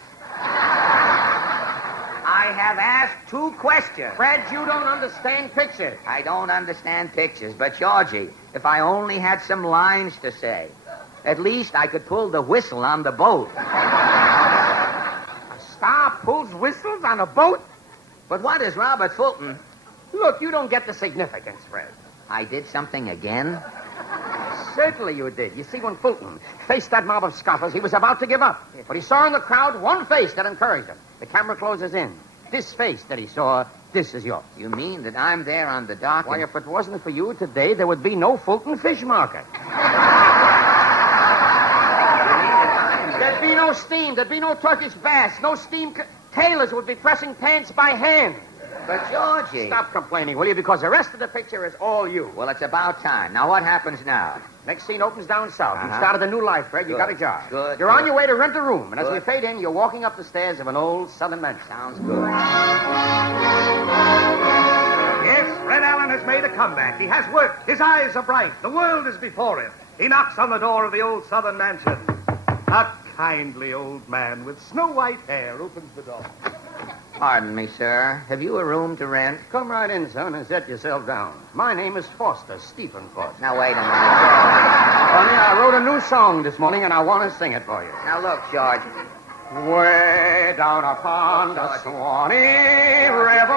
I have asked 2 questions. Fred, you don't understand pictures. I don't understand pictures, but Georgie, if I only had some lines to say, at least I could pull the whistle on the boat. A star pulls whistles on a boat? But what is Robert Fulton? Look, you don't get the significance, Fred. I did something again? Certainly you did. You see, when Fulton faced that mob of scoffers, he was about to give up. But he saw in the crowd one face that encouraged him. The camera closes in. This face that he saw, this is yours. You mean that I'm there on the dock? Why, if it wasn't for you today, there would be no Fulton fish market. There'd be no steam. There'd be no Turkish bass. No steam. Tailors would be pressing pants by hand. But, Georgie... Stop complaining, will you? Because the rest of the picture is all you. Well, it's about time. Now, what happens now? Next scene opens down south. You started a new life, Fred. You got a job. Good. You're on your way to rent a room. And as we fade in, you're walking up the stairs of an old southern mansion. Sounds good. Yes, Fred Allen has made a comeback. He has work. His eyes are bright. The world is before him. He knocks on the door of the old southern mansion. A kindly old man with snow-white hair opens the door. Pardon me, sir. Have you a room to rent? Come right in, son, and set yourself down. My name is Foster, Stephen Foster. Now, wait a minute. Honey, I wrote a new song this morning, and I want to sing it for you. Now, look, George. Way down upon the Swanee River,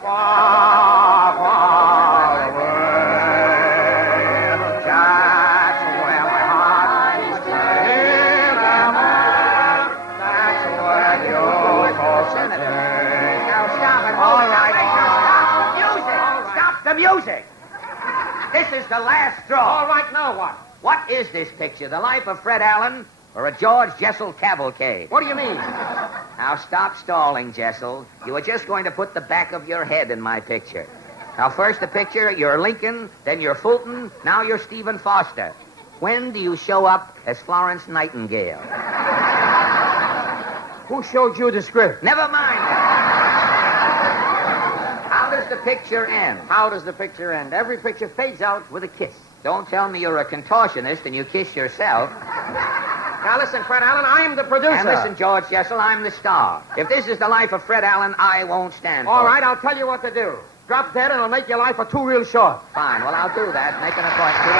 far, far away, that's where my heart is still, that's where you the music. This is the last straw. All right, now what? What is this picture? The life of Fred Allen or a George Jessel cavalcade? What do you mean? Now, stop stalling, Jessel. You were just going to put the back of your head in my picture. Now, first the picture, you're Lincoln, then you're Fulton, now you're Stephen Foster. When do you show up as Florence Nightingale? Who showed you the script? Never mind. How does the picture end? How does the picture end? Every picture fades out with a kiss. Don't tell me you're a contortionist and you kiss yourself. Now, listen, Fred Allen, I'm the producer. And listen, George Jessel, I'm the star. If this is the life of Fred Allen, I won't stand for All it. right, I'll tell you what to do. Drop dead and I'll make your life a 2 real short. Fine, well, I'll do that. Make an appointment.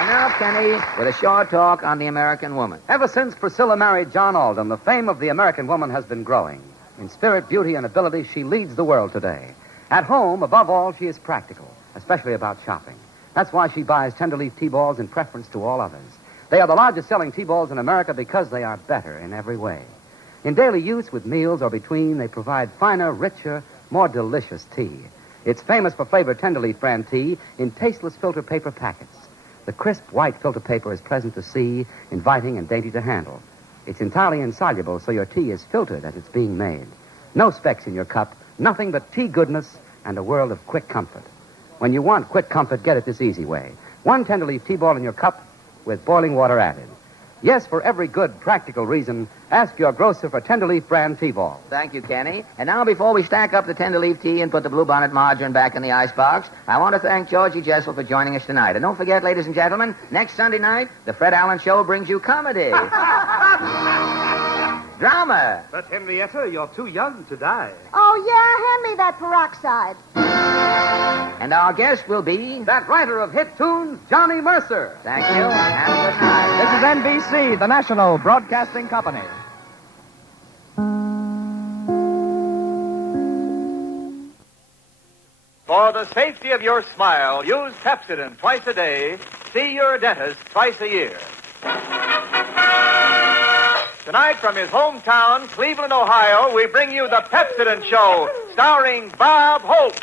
And now, Kenny, with a short talk on the American woman. Ever since Priscilla married John Alden, the fame of the American woman has been growing. In spirit, beauty, and ability, she leads the world today. At home, above all, she is practical, especially about shopping. That's why she buys Tenderleaf T-balls in preference to all others. They are the largest selling T-balls in America because they are better in every way. In daily use, with meals or between, they provide finer, richer, more delicious tea. It's famous for flavored Tenderleaf brand tea in tasteless filter paper packets. The crisp white filter paper is pleasant to see, inviting, and dainty to handle. It's entirely insoluble, so your tea is filtered as it's being made. No specks in your cup, nothing but tea goodness and a world of quick comfort. When you want quick comfort, get it this easy way. 1 Tenderleaf T-ball in your cup with boiling water added. Yes, for every good, practical reason, ask your grocer for Tenderleaf brand T-ball. Thank you, Kenny. And now, before we stack up the Tenderleaf tea and put the bluebonnet margarine back in the icebox, I want to thank Georgie Jessel for joining us tonight. And don't forget, ladies and gentlemen, next Sunday night, the Fred Allen Show brings you comedy. Drama. But, Henrietta, you're too young to die. Oh, yeah, hand me that peroxide. And our guest will be... That writer of hit tunes, Johnny Mercer. Thank you, and good night. This is NBC, the National Broadcasting Company. For the safety of your smile, use Pepsodent twice a day. See your dentist twice a year. Tonight, from his hometown, Cleveland, Ohio, we bring you the Pepsodent Show, starring Bob Hope.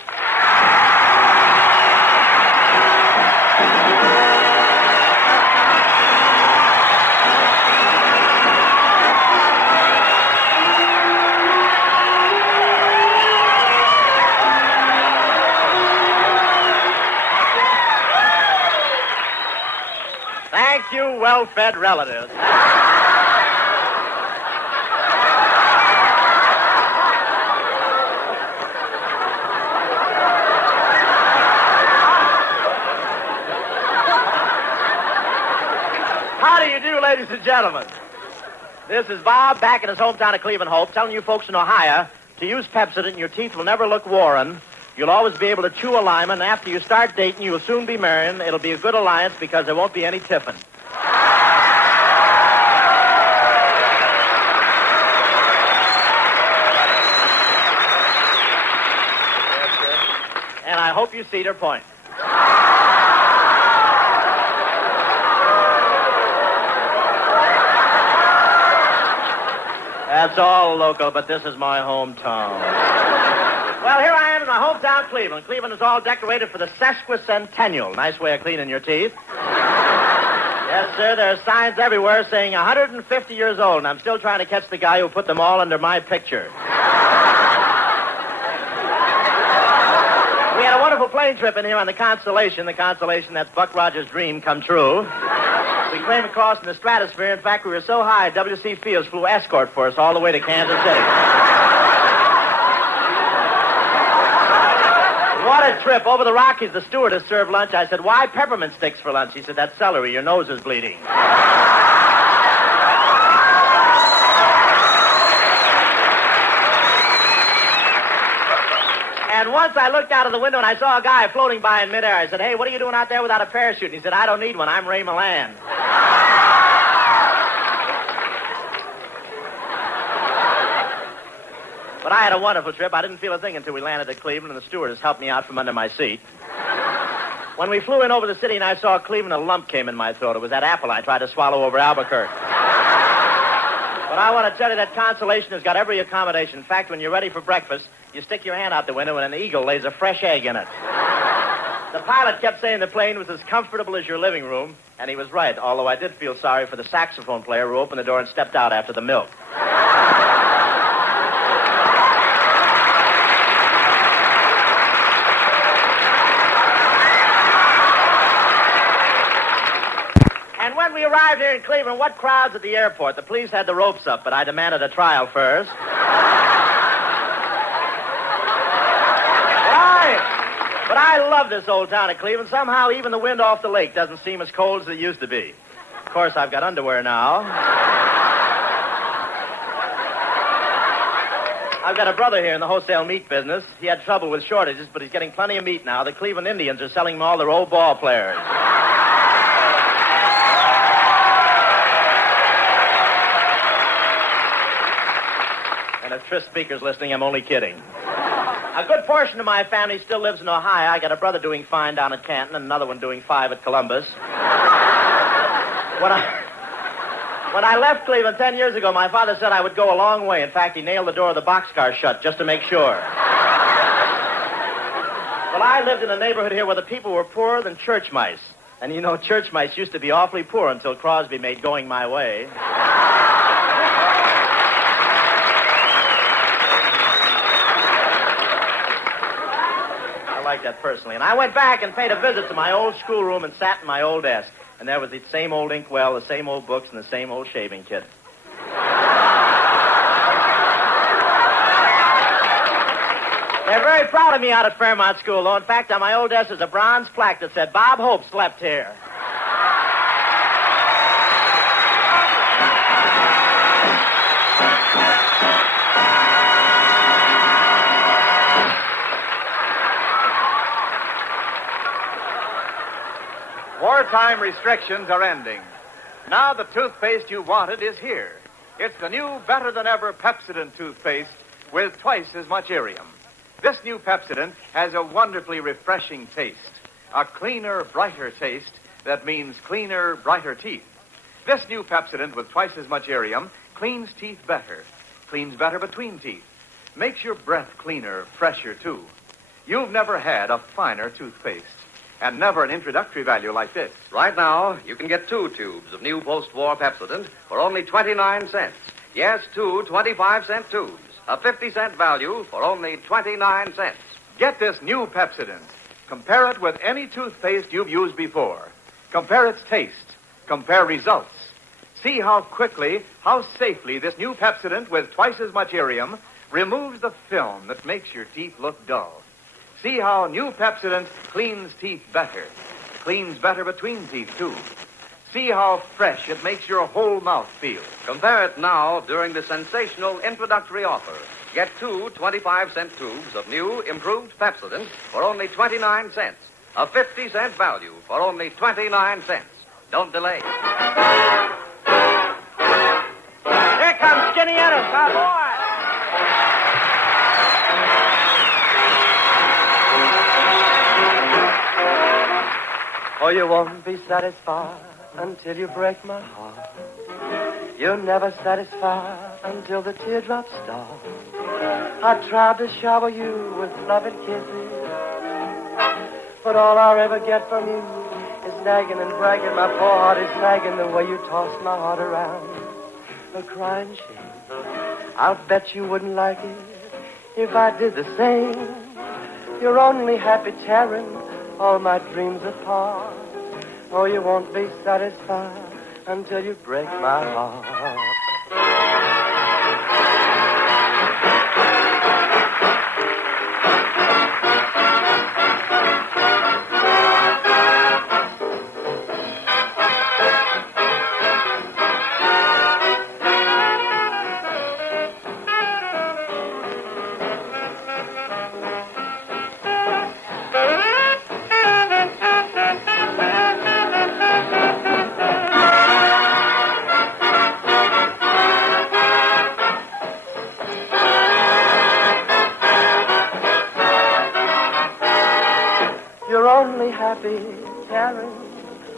Thank you, well-fed relatives. How do you do, ladies and gentlemen? This is Bob back in his hometown of Cleveland, Hope, telling you folks in Ohio to use Pepsodent and your teeth will never look worn. You'll always be able to chew a lime, and after you start dating, you'll soon be marrying. It'll be a good alliance because there won't be any tiffin. And I hope you see their point. That's all local, but this is my hometown. Well, here I am in my hometown, Cleveland. Cleveland is all decorated for the sesquicentennial. Nice way of cleaning your teeth. Yes, sir, there are signs everywhere saying 150 years old, and I'm still trying to catch the guy who put them all under my picture. We had a wonderful plane trip in here on the Constellation. The Constellation, that's Buck Rogers' dream come true. We came across in the stratosphere. In fact, we were so high, W.C. Fields flew escort for us all the way to Kansas City. What a trip. Over the Rockies, the stewardess served lunch. I said, why peppermint sticks for lunch? He said, that's celery. Your nose is bleeding. And once I looked out of the window and I saw a guy floating by in midair. I said, hey, what are you doing out there without a parachute? And he said, I don't need one. I'm Ray Milland. But I had a wonderful trip. I didn't feel a thing until we landed at Cleveland, and the stewardess helped me out from under my seat. When we flew in over the city and I saw Cleveland, a lump came in my throat. It was that apple I tried to swallow over Albuquerque. But But I want to tell you that Consolation has got every accommodation. In fact, when you're ready for breakfast, you stick your hand out the window and an eagle lays a fresh egg in it. The pilot kept saying the plane was as comfortable as your living room, and he was right, although I did feel sorry for the saxophone player who opened the door and stepped out after the milk. And when we arrived here in Cleveland, what crowds at the airport? The police had the ropes up, but I demanded a trial first. But I love this old town of Cleveland. Somehow, even the wind off the lake doesn't seem as cold as it used to be. Of course, I've got underwear now. I've got a brother here in the wholesale meat business. He had trouble with shortages, but he's getting plenty of meat now. The Cleveland Indians are selling him all their old ball players. And if Tris Speaker's listening, I'm only kidding. A good portion of my family still lives in Ohio. I got a brother doing fine down at Canton and another one doing 5 at Columbus. When I left Cleveland 10 years ago, my father said I would go a long way. In fact, he nailed the door of the boxcar shut just to make sure. But I lived in a neighborhood here where the people were poorer than church mice. And you know, church mice used to be awfully poor until Crosby made Going My Way. I like that personally. And I went back and paid a visit to my old schoolroom and sat in my old desk. And there was the same old inkwell, the same old books, and the same old shaving kit. They're very proud of me out at Fairmont School, though. In fact, on my old desk is a bronze plaque that said, Bob Hope slept here. Wartime restrictions are ending. Now the toothpaste you wanted is here. It's the new, better-than-ever Pepsodent toothpaste with twice as much Irium. This new Pepsodent has a wonderfully refreshing taste, a cleaner, brighter taste that means cleaner, brighter teeth. This new Pepsodent with twice as much Irium cleans teeth better, cleans better between teeth, makes your breath cleaner, fresher, too. You've never had a finer toothpaste. And never an introductory value like this. Right now, you can get 2 tubes of new post-war Pepsodent for only 29 cents. Yes, 2 25-cent tubes. A 50-cent value for only 29 cents. Get this new Pepsodent. Compare it with any toothpaste you've used before. Compare its taste. Compare results. See how quickly, how safely this new Pepsodent with twice as much Irium removes the film that makes your teeth look dull. See how new Pepsodent cleans teeth better. Cleans better between teeth, too. See how fresh it makes your whole mouth feel. Compare it now during the sensational introductory offer. Get 2 25-cent tubes of new, improved Pepsodent for only 29 cents. A 50-cent value for only 29 cents. Don't delay. Here comes Skinny Ennis, our boy. Oh, you won't be satisfied until you break my heart. You're never satisfied until the teardrops start. I tried to shower you with loving kisses, but all I ever get from you is nagging and bragging. My poor heart is sagging the way you toss my heart around. A crying shame. I'll bet you wouldn't like it if I did the same. You're only happy tearing all my dreams apart. Oh, you won't be satisfied until you break my heart. Happy tearing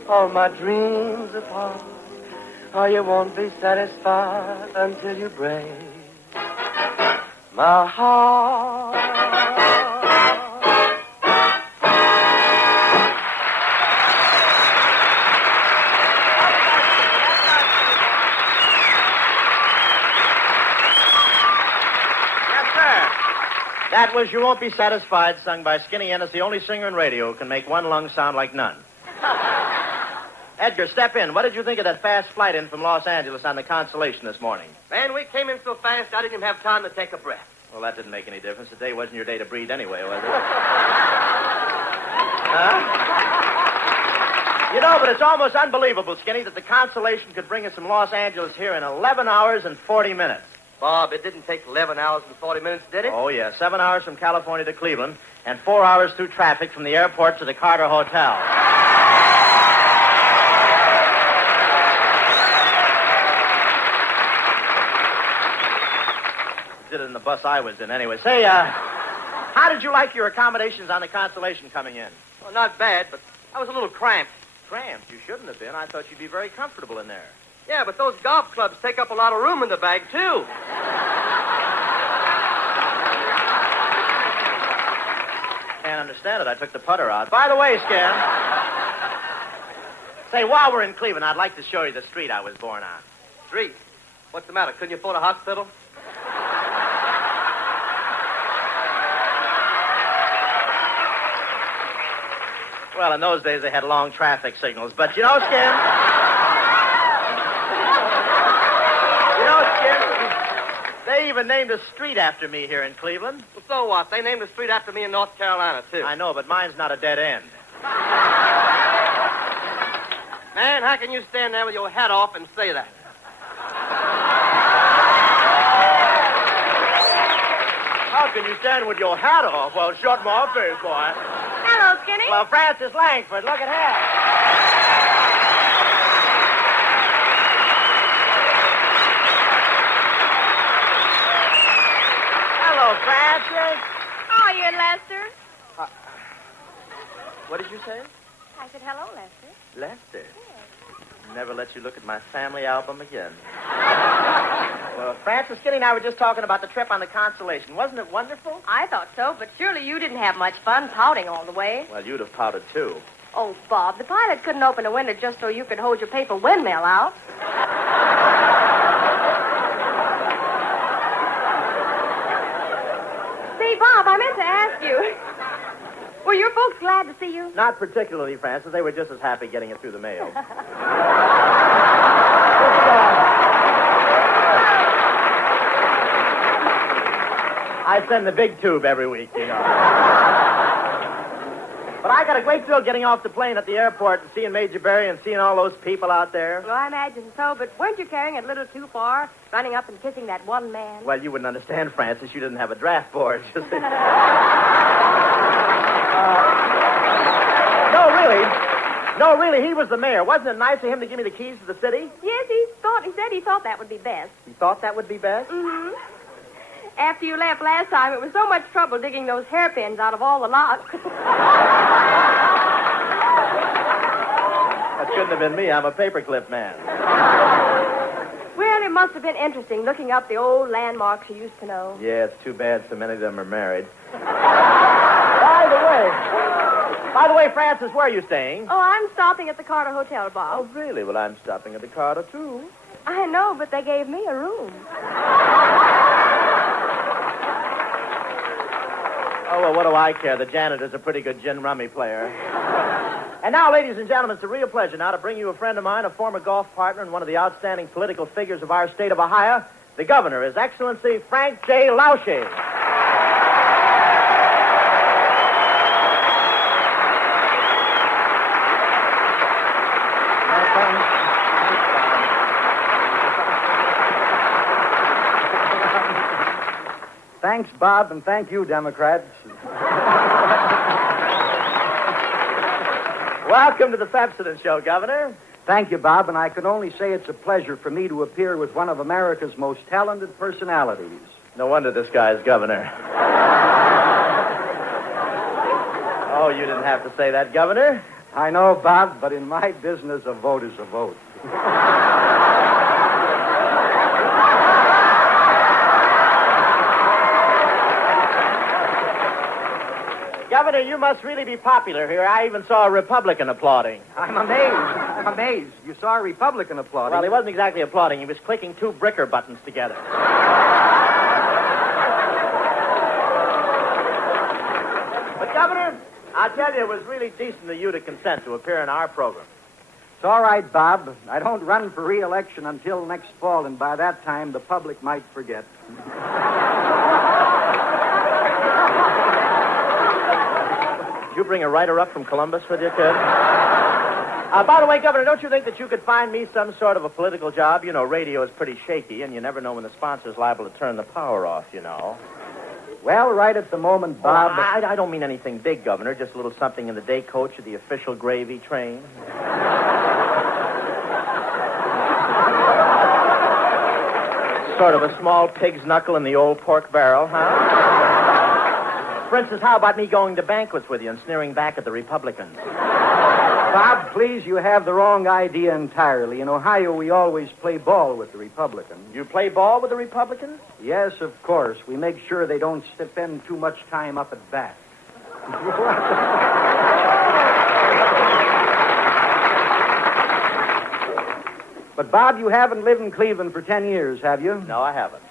all my dreams apart. Oh, you won't be satisfied until you break my heart. That was You Won't Be Satisfied, sung by Skinny Ennis, the only singer in radio who can make one lung sound like none. Edgar, step in. What did you think of that fast flight in from Los Angeles on the Constellation this morning? Man, we came in so fast, I didn't even have time to take a breath. Well, that didn't make any difference. Today wasn't your day to breathe anyway, was it? You know, but it's almost unbelievable, Skinny, that the Constellation could bring us from Los Angeles here in 11 hours and 40 minutes. Bob, it didn't take 11 hours and 40 minutes, did it? Oh, yeah. 7 hours from California to Cleveland and 4 hours through traffic from the airport to the Carter Hotel. Did it in the bus I was in anyway. Say, how did you like your accommodations on the Constellation coming in? Well, not bad, but I was a little cramped. Cramped? You shouldn't have been. I thought you'd be very comfortable in there. Yeah, but those golf clubs take up a lot of room in the bag, too. Can't understand it. I took the putter out. By the way, Skin. Say, while we're in Cleveland, I'd like to show you the street I was born on. Street? What's the matter? Couldn't you afford a hospital? Well, in those days, they had long traffic signals. But, you know, Skin... They even named a street after me here in Cleveland. Well, so what? They named a street after me in North Carolina, too. I know, but mine's not a dead end. Man, how can you stand there with your hat off and say that? How can you stand with your hat off? Well, shut my face, boy. Hello, Skinny. Well, Francis Langford, look at here. Francis. Oh, you're Lester. What did you say? I said hello, Lester. Lester? Yes. Never let you look at my family album again. Well, Francis, Skinny and I were just talking about the trip on the Constellation. Wasn't it wonderful? I thought so, but surely you didn't have much fun pouting all the way. Well, you'd have pouted, too. Oh, Bob, the pilot couldn't open a window just so you could hold your paper windmill out. Say, Bob, I meant to ask you. Were your folks glad to see you? Not particularly, Francis. They were just as happy getting it through the mail. I send the big tube every week, you know. But I got a great thrill getting off the plane at the airport and seeing Major Bergen and seeing all those people out there. Well, I imagine so, but weren't you carrying it a little too far, running up and kissing that one man? Well, you wouldn't understand, Francis. You didn't have a draft board. No, really, he was the mayor. Wasn't it nice of him to give me the keys to the city? Yes, he said he thought that would be best. He thought that would be best? Mm-hmm. After you left last time, it was so much trouble digging those hairpins out of all the locks. That couldn't have been me. I'm a paperclip man. Well, it must have been interesting looking up the old landmarks you used to know. Yeah, it's too bad so many of them are married. By the way, Francis, where are you staying? Oh, I'm stopping at the Carter Hotel, Bob. Oh, really? Well, I'm stopping at the Carter, too. I know, but they gave me a room. Oh, well, what do I care? The janitor's a pretty good gin rummy player. And now, ladies and gentlemen, it's a real pleasure now to bring you a friend of mine, a former golf partner, and one of the outstanding political figures of our state of Ohio, the governor, His Excellency Frank J. Lausche. Thanks, Bob, and thank you, Democrats. Welcome to the Pepsodent Show, Governor. Thank you, Bob, and I can only say it's a pleasure for me to appear with one of America's most talented personalities. No wonder this guy's governor. Oh, you didn't have to say that, Governor. I know, Bob, but in my business, a vote is a vote. Governor, you must really be popular here. I even saw a Republican applauding. I'm amazed. You saw a Republican applauding. Well, he wasn't exactly applauding. He was clicking two bricker buttons together. But, Governor, I'll tell you, it was really decent of you to consent to appear in our program. It's all right, Bob. I don't run for re-election until next fall, and by that time, the public might forget. Did you bring a writer up from Columbus with you, kid? By the way, Governor, don't you think that you could find me some sort of a political job? You know, radio is pretty shaky, and you never know when the sponsor's liable to turn the power off, you know. Well, right at the moment, Bob... I don't mean anything big, Governor. Just a little something in the day coach of the official gravy train. Sort of a small pig's knuckle in the old pork barrel, huh? For instance, how about me going to banquets with you and sneering back at the Republicans? Bob, please, you have the wrong idea entirely. In Ohio, we always play ball with the Republicans. You play ball with the Republicans? Yes, of course. We make sure they don't spend too much time up at bat. But, Bob, you haven't lived in Cleveland for 10 years, have you? No, I haven't.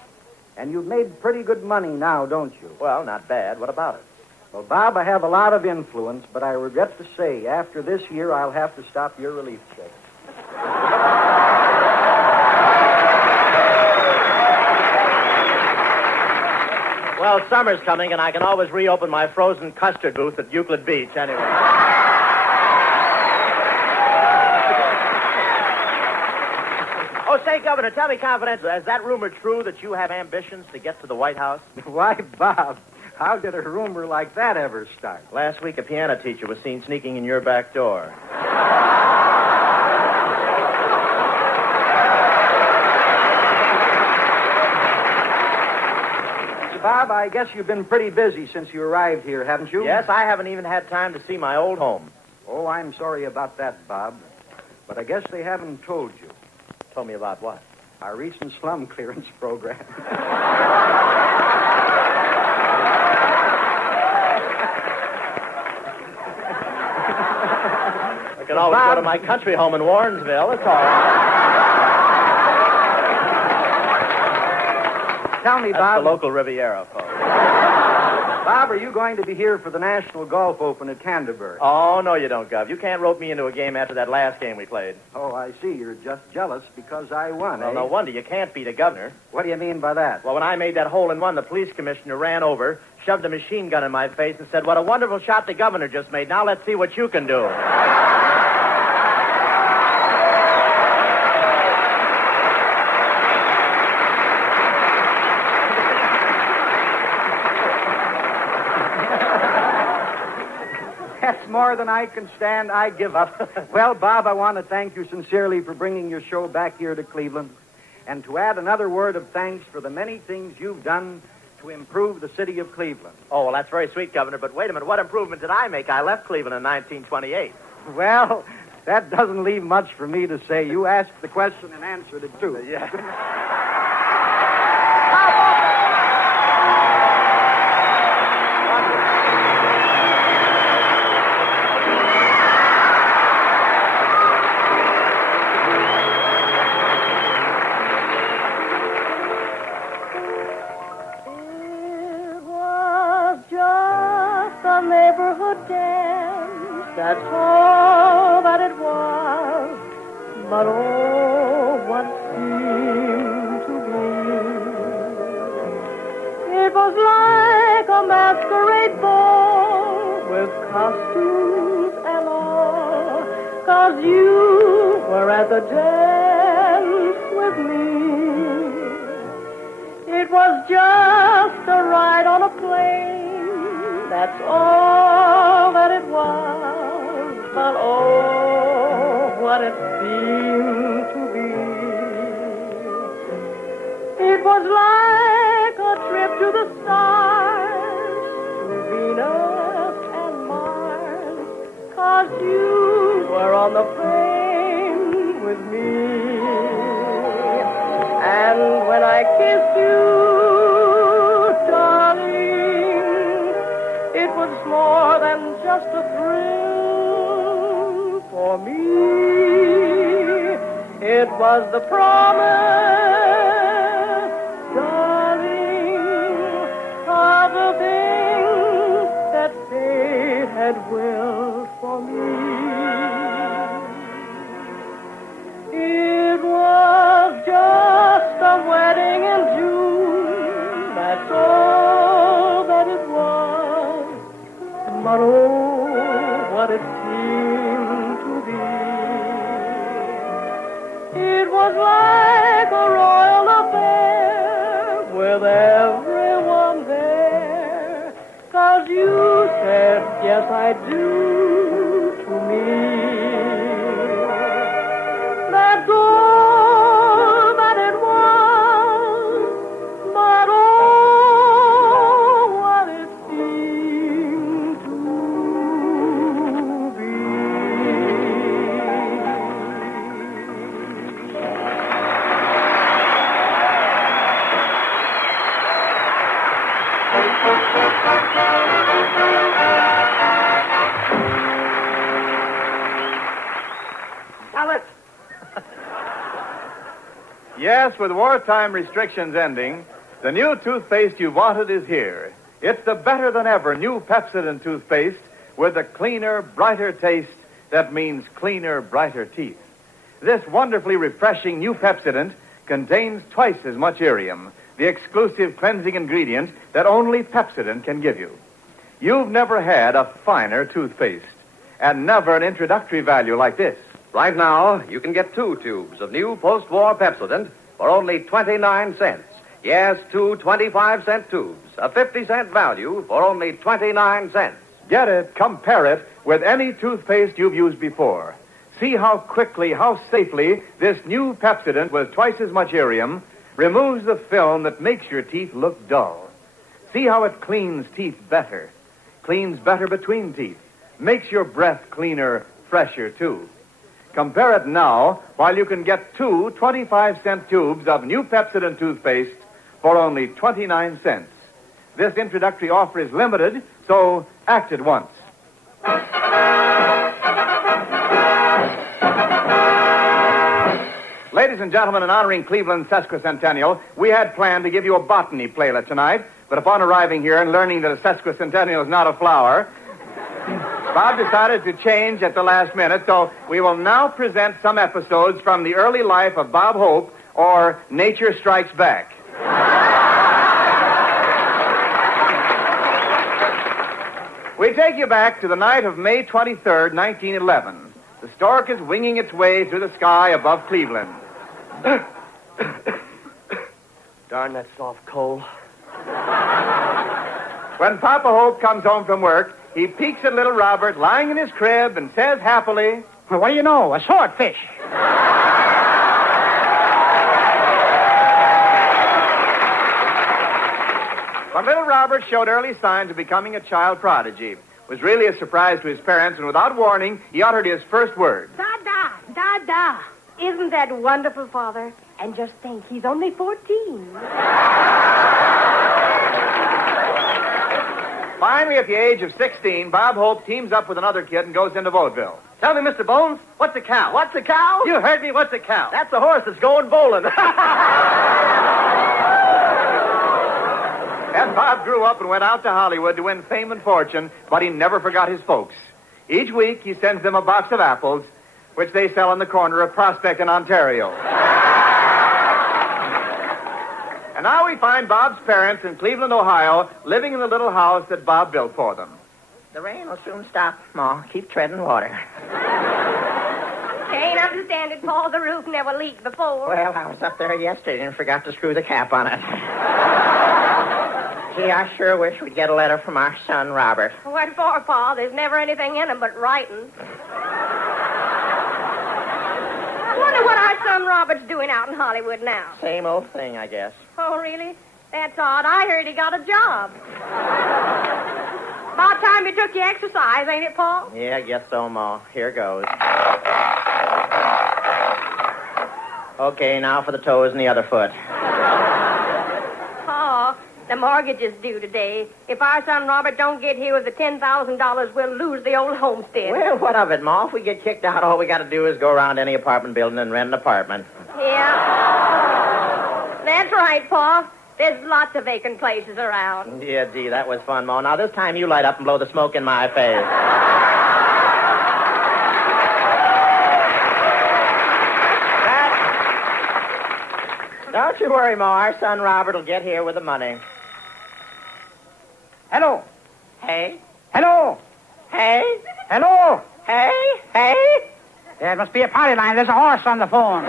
And you've made pretty good money now, don't you? Well, not bad. What about it? Well, Bob, I have a lot of influence, but I regret to say, after this year, I'll have to stop your relief check. Well, summer's coming, and I can always reopen my frozen custard booth at Euclid Beach anyway. Oh, say, Governor, tell me confidentially, is that rumor true that you have ambitions to get to the White House? Why, Bob, how did a rumor like that ever start? Last week, a piano teacher was seen sneaking in your back door. Bob, I guess you've been pretty busy since you arrived here, haven't you? Yes, I haven't even had time to see my old home. Oh, I'm sorry about that, Bob. But I guess they haven't told you. Told me about what? Our recent slum clearance program. I can always go to my country home in Warrensville. That's all right. Tell me, That's Bob. the local Riviera, folks. Bob, are you going to be here for the National Golf Open at Canterbury? Oh, no, you don't, Gov. You can't rope me into a game after that last game we played. Oh, I see. You're just jealous because I won, Well, eh? no wonder. You can't beat a governor. What do you mean by that? Well, when I made that hole-in-one, the police commissioner ran over, shoved a machine gun in my face, and said, "What a wonderful shot the governor just made. Now let's see what you can do." That's more than I can stand. I give up. Well, Bob, I want to thank you sincerely for bringing your show back here to Cleveland, and to add another word of thanks for the many things you've done to improve the city of Cleveland. Oh, well, that's very sweet, Governor, but wait a minute. What improvement did I make? I left Cleveland in 1928. Well, that doesn't leave much for me to say. You asked the question and answered it, too. Yeah. Neighborhood dance, that's all that it was. But oh, what it seemed to be. It was like a masquerade ball with costumes and all, 'cause you were at the dance with me. It was just a ride on a plane. That's all that it was, but oh, what it seemed to be. It was like a trip to the stars, to Venus and Mars, 'cause you were on the plane with me. And when I kissed you, darling, it was more than just a thrill for me. It was the promise, darling, of the things that fate had willed for me. It was just a wedding in June, that's all that it was. But oh, what it seemed to be. It was like a royal affair with everyone there. 'Cause you said, yes, I do to me. That's all that it was, but oh, what it seemed to be. Tell it. Yes, with wartime restrictions ending, the new toothpaste you wanted is here. It's the better-than-ever new Pepsodent toothpaste with a cleaner, brighter taste that means cleaner, brighter teeth. This wonderfully refreshing new Pepsodent contains twice as much irium, the exclusive cleansing ingredient that only Pepsodent can give you. You've never had a finer toothpaste, and never an introductory value like this. Right now, you can get 2 tubes of new post-war Pepsodent for only 29 cents. Yes, 2 25-cent tubes, a 50-cent value for only 29 cents. Get it, compare it with any toothpaste you've used before. See how quickly, how safely this new Pepsodent with twice as much irium removes the film that makes your teeth look dull. See how it cleans teeth better between teeth, makes your breath cleaner, fresher, too. Compare it now while you can get 2 25-cent tubes of new Pepsodent toothpaste for only 29 cents. This introductory offer is limited, so act at once. Ladies and gentlemen, in honoring Cleveland's sesquicentennial, we had planned to give you a botany playlet tonight, but upon arriving here and learning that a sesquicentennial is not a flower, Bob decided to change at the last minute, so we will now present some episodes from the early life of Bob Hope, or Nature Strikes Back. We take you back to the night of May 23rd, 1911. The stork is winging its way through the sky above Cleveland. Darn that soft coal. When Papa Hope comes home from work, he peeks at little Robert lying in his crib and says happily, Well, what do you know? A swordfish. But little Robert showed early signs of becoming a child prodigy. It was really a surprise to his parents, and without warning, he uttered his first word. Da-da, da-da. Isn't that wonderful, Father? And just think, he's only 14. Finally, at the age of 16, Bob Hope teams up with another kid and goes into vaudeville. Tell me, Mr. Bones, what's a cow? What's a cow? You heard me, what's a cow? That's a horse that's going bowling. And Bob grew up and went out to Hollywood to win fame and fortune, but he never forgot his folks. Each week, he sends them a box of apples, which they sell on the corner of Prospect and Ontario. And now we find Bob's parents in Cleveland, Ohio, living in the little house that Bob built for them. The rain will soon stop, Ma. Keep treading water. Can't understand it, Paul. The roof never leaked before. Well, I was up there yesterday and forgot to screw the cap on it. Gee, I sure wish we'd get a letter from our son, Robert. What for, Pa? There's never anything in them but writing. I wonder what our son Robert's doing out in Hollywood now. Same old thing, I guess. Oh, really? That's odd. I heard he got a job. About time you took your exercise, ain't it, Paul? Yeah, I guess so, Ma. Here goes. Okay, now for the toes and the other foot. Pa, The mortgage is due today. If our son Robert don't get here with the $10,000, we'll lose the old homestead. Well, what of it, Ma? If we get kicked out, all we got to do is go around any apartment building and rent an apartment. Yeah. That's right, Pa. There's lots of vacant places around. Yeah, gee, that was fun, Ma. Now, this time you light up and blow the smoke in my face. Don't you worry, Ma. Our son Robert will get here with the money. Hello. Hey? Hello. Hey? Hello. Hey? Hey? There must be a party line. There's a horse on the phone.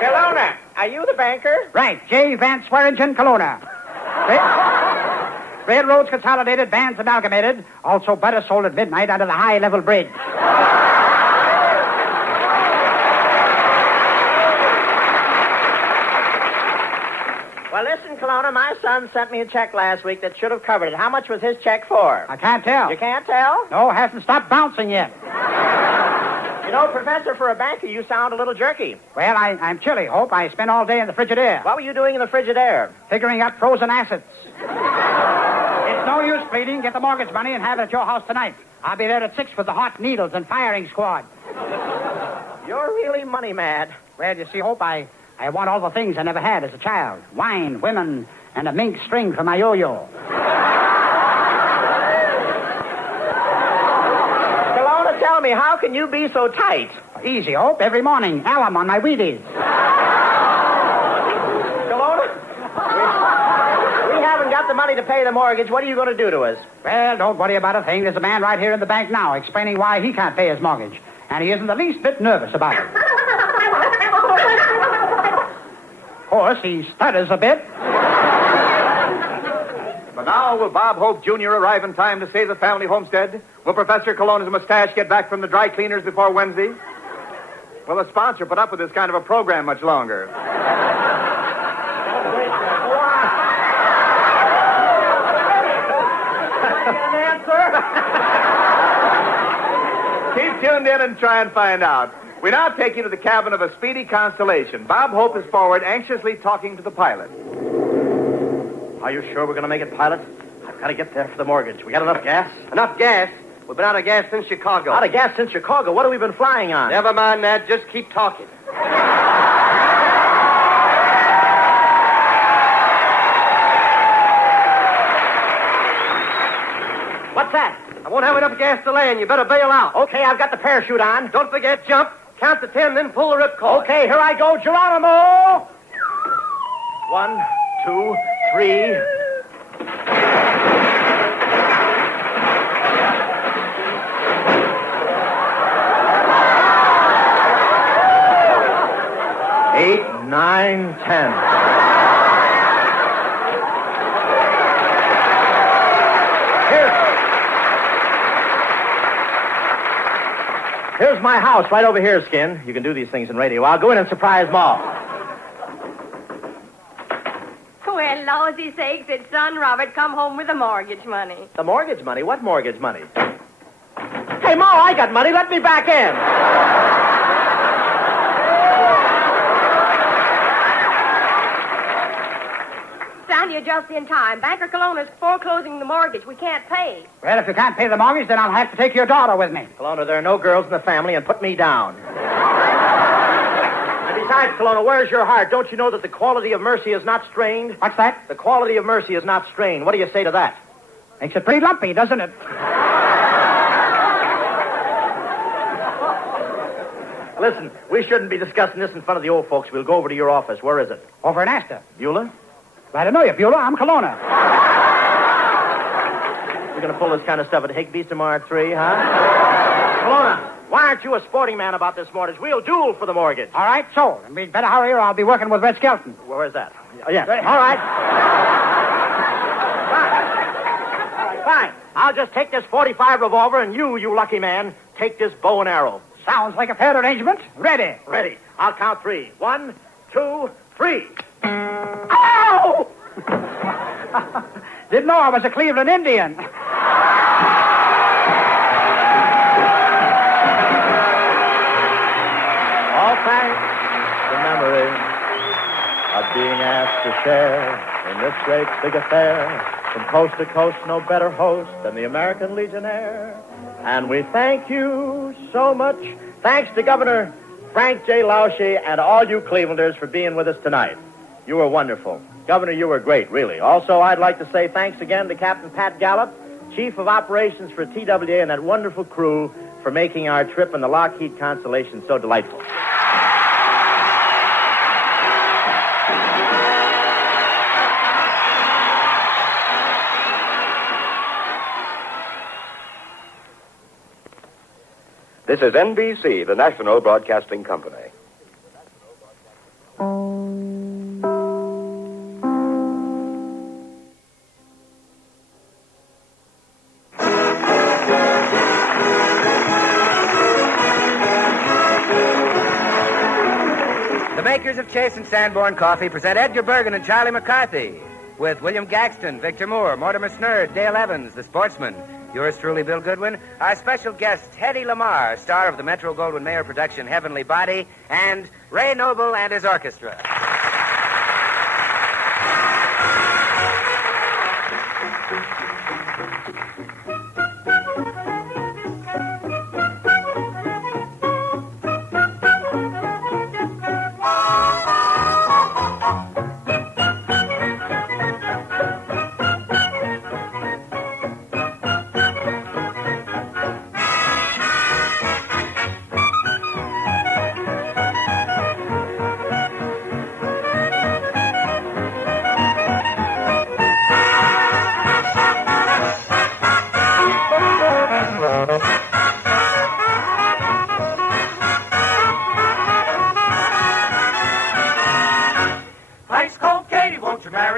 Kelowna, are you the banker? Right. J. Vance Swearingen, Kelowna. Railroads consolidated, bands amalgamated. Also butter sold at midnight under the high-level bridge. Well, listen, Kelowna, my son sent me a check last week that should have covered it. How much was his check for? I can't tell. You can't tell? No, hasn't stopped bouncing yet. You know, Professor, for a banker, you sound a little jerky. Well, I'm chilly, Hope. I spent all day in the Frigidaire. What were you doing in the Frigidaire? Figuring out frozen assets. It's no use pleading. Get the mortgage money and have it at your house tonight. I'll be there at 6 with the hot needles and firing squad. You're really money mad. Well, you see, Hope, I want all the things I never had as a child. Wine, women, and a mink string for my yo-yo. Kelowna, tell me, how can you be so tight? Easy, Hope. Every morning, alum on my Wheaties. Kelowna, we haven't got the money to pay the mortgage. What are you going to do to us? Well, don't worry about a thing. There's a man right here in the bank now explaining why he can't pay his mortgage. And he isn't the least bit nervous about it. Of course, he stutters a bit. But now, will Bob Hope Jr. arrive in time to save the family homestead? Will Professor Cologne's mustache get back from the dry cleaners before Wednesday? Will the sponsor put up with this kind of a program much longer? Keep tuned in and try and find out. We now take you to the cabin of a speedy Constellation. Bob Hope is forward, anxiously talking to the pilot. Are you sure we're going to make it, pilot? I've got to get there for the mortgage. We got enough gas? Enough gas? We've been out of gas since Chicago. Out of gas since Chicago? What have we been flying on? Never mind that. Just keep talking. What's that? I won't have enough gas to land. You better bail out. Okay, I've got the parachute on. Don't forget, jump. Count to 10, then pull the ripcord. Okay, here I go, Geronimo! 1, 2, 3. Eight, 9, 10. Here's my house right over here, Skin. You can do these things in radio. I'll go in and surprise Ma. Well, lousy sakes, it's son Robert come home with the mortgage money. The mortgage money? What mortgage money? Hey, Ma, I got money. Let me back in. Son, you're just in time. Banker Kelowna's foreclosing the mortgage. We can't pay. Well, if you can't pay the mortgage, then I'll have to take your daughter with me. Kelowna, there are no girls in the family, and put me down. And besides, Kelowna, where's your heart? Don't you know that the quality of mercy is not strained? What's that? The quality of mercy is not strained. What do you say to that? Makes it pretty lumpy, doesn't it? Listen, we shouldn't be discussing this in front of the old folks. We'll go over to your office. Where is it? Over in Astor. Beulah? Glad to know you, Beulah. I'm Kelowna. You're going to pull this kind of stuff at Higbee's tomorrow at 3, huh? Kelowna, why aren't you a sporting man about this mortgage? We'll duel for the mortgage. All right, sold. And we'd better hurry or I'll be working with Red Skelton. Where's that? Oh, yeah. All right. Fine. I'll just take this .45 revolver, and you lucky man, take this bow and arrow. Sounds like a fair arrangement. Ready. Ready. I'll count 3. 1, 2, 3. Ow! Didn't know I was a Cleveland Indian. All thanks to memory. us to share in this great big affair. From coast to coast, no better host than the American Legionnaire. And we thank you so much. Thanks to Governor Frank J. Lausche and all you Clevelanders for being with us tonight. You were wonderful. Governor, you were great, really. Also, I'd like to say thanks again to Captain Pat Gallup, Chief of Operations for TWA, and that wonderful crew for making our trip in the Lockheed Constellation so delightful. This is NBC, the National Broadcasting Company. The makers of Chase and Sanborn Coffee present Edgar Bergen and Charlie McCarthy with William Gaxton, Victor Moore, Mortimer Snurd, Dale Evans, the sportsman, yours truly, Bill Goodwin, our special guest, Hedy Lamarr, star of the Metro-Goldwyn-Mayer production Heavenly Body, and Ray Noble and his orchestra.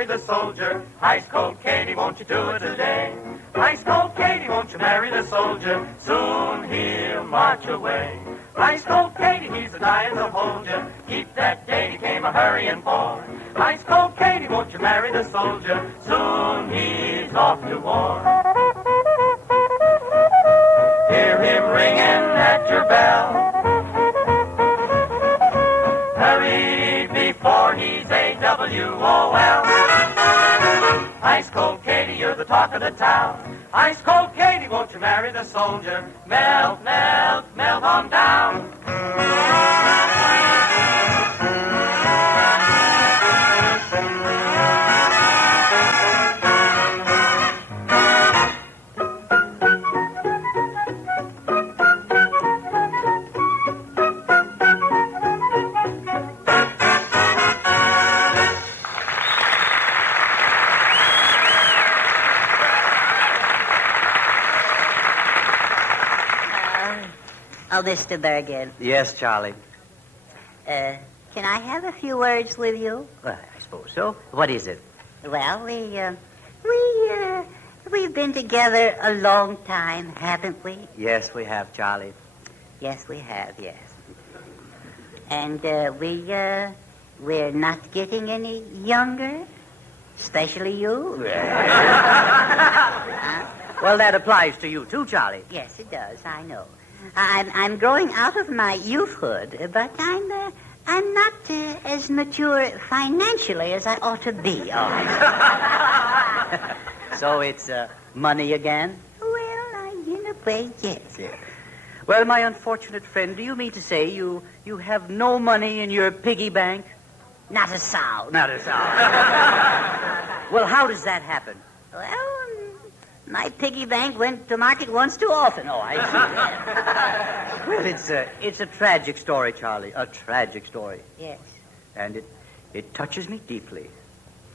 The soldier. Ice cold Katie, won't you do it today? Ice cold Katie, won't you marry the soldier? Soon he'll march away. Ice cold Katie, he's a dying to hold you. Keep that date, he came a hurrying for. Ice cold Katie, won't you marry the soldier? Soon he's off to war. Hear him ringing at your bell. Hurry before he's A-W-O-L. Ice cold Katie, you're the talk of the town. Ice cold Katie, won't you marry the soldier? Melt, melt, melt on down. Oh, Mr. Bergen. Yes, Charlie. Can I have a few words with you? Well, I suppose so. What is it? Well, we've been together a long time, haven't we? Yes, we have, Charlie. Yes, we have, yes. And we're not getting any younger, especially you. Well, that applies to you too, Charlie. Yes, it does. I know. I'm growing out of my youthhood, but I'm not as mature financially as I ought to be. All right. So it's money again? Well, in a way, yes. Yeah. Well, my unfortunate friend, do you mean to say you have no money in your piggy bank? Not a sound. Not a sound. Well, how does that happen? Well, my piggy bank went to market once too often. Oh, I see. Well, it's a tragic story, Charlie. A tragic story. Yes. And it touches me deeply.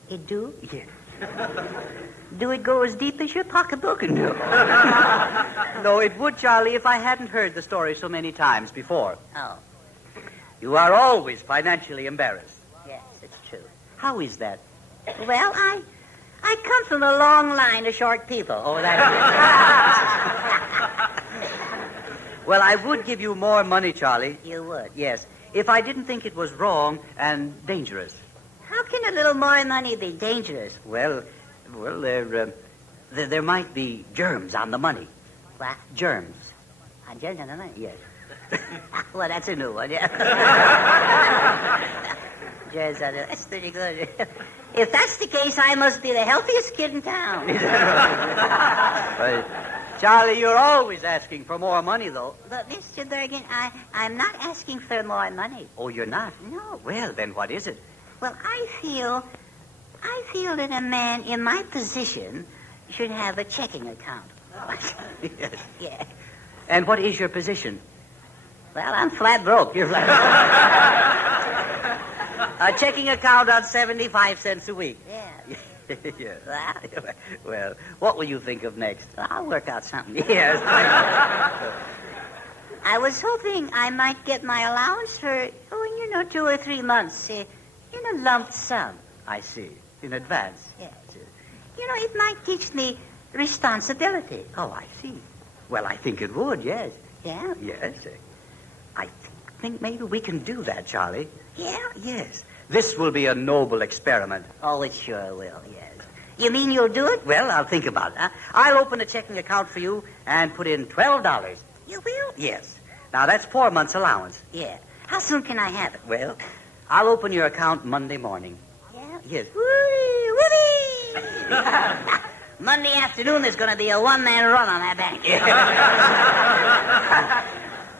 It do? Yes. Do it go as deep as your pocketbook? No. No, it would, Charlie, if I hadn't heard the story so many times before. Oh. You are always financially embarrassed. Yes, it's true. How is that? Well, I come from a long line of short people. Oh, that's it. Well, I would give you more money, Charlie. You would? Yes, if I didn't think it was wrong and dangerous. How can a little more money be dangerous? Well, there might be germs on the money. What? Germs. Germs on the money? Yes. Well, that's a new one, yeah. Yes, that's pretty good. If that's the case, I must be the healthiest kid in town. Charlie, you're always asking for more money, though. But, Mr. Bergen, I'm not asking for more money. Oh, you're not? No. Well, then what is it? Well, I feel that a man in my position should have a checking account. Yes. Yeah. And what is your position? Well, I'm flat broke. You're flat A checking account on 75 cents a week. Yeah. Yes. Well, what will you think of next? I'll work out something. Yes. I was hoping I might get my allowance for, 2 or 3 months in a lump sum. I see. In advance. Yes. It might teach me responsibility. Oh, I see. Well, I think it would, yes. Yeah? Yes. I think maybe we can do that, Charlie. Yeah? Yes. This will be a noble experiment. Oh, it sure will, yes. You mean you'll do it? Well, I'll think about it. I'll open a checking account for you and put in $12. You will? Yes. Now, that's 4 months' allowance. Yeah. How soon can I have it? Well, I'll open your account Monday morning. Yeah? Yes. Whoopee! Monday afternoon, there's going to be a one-man run on that bank.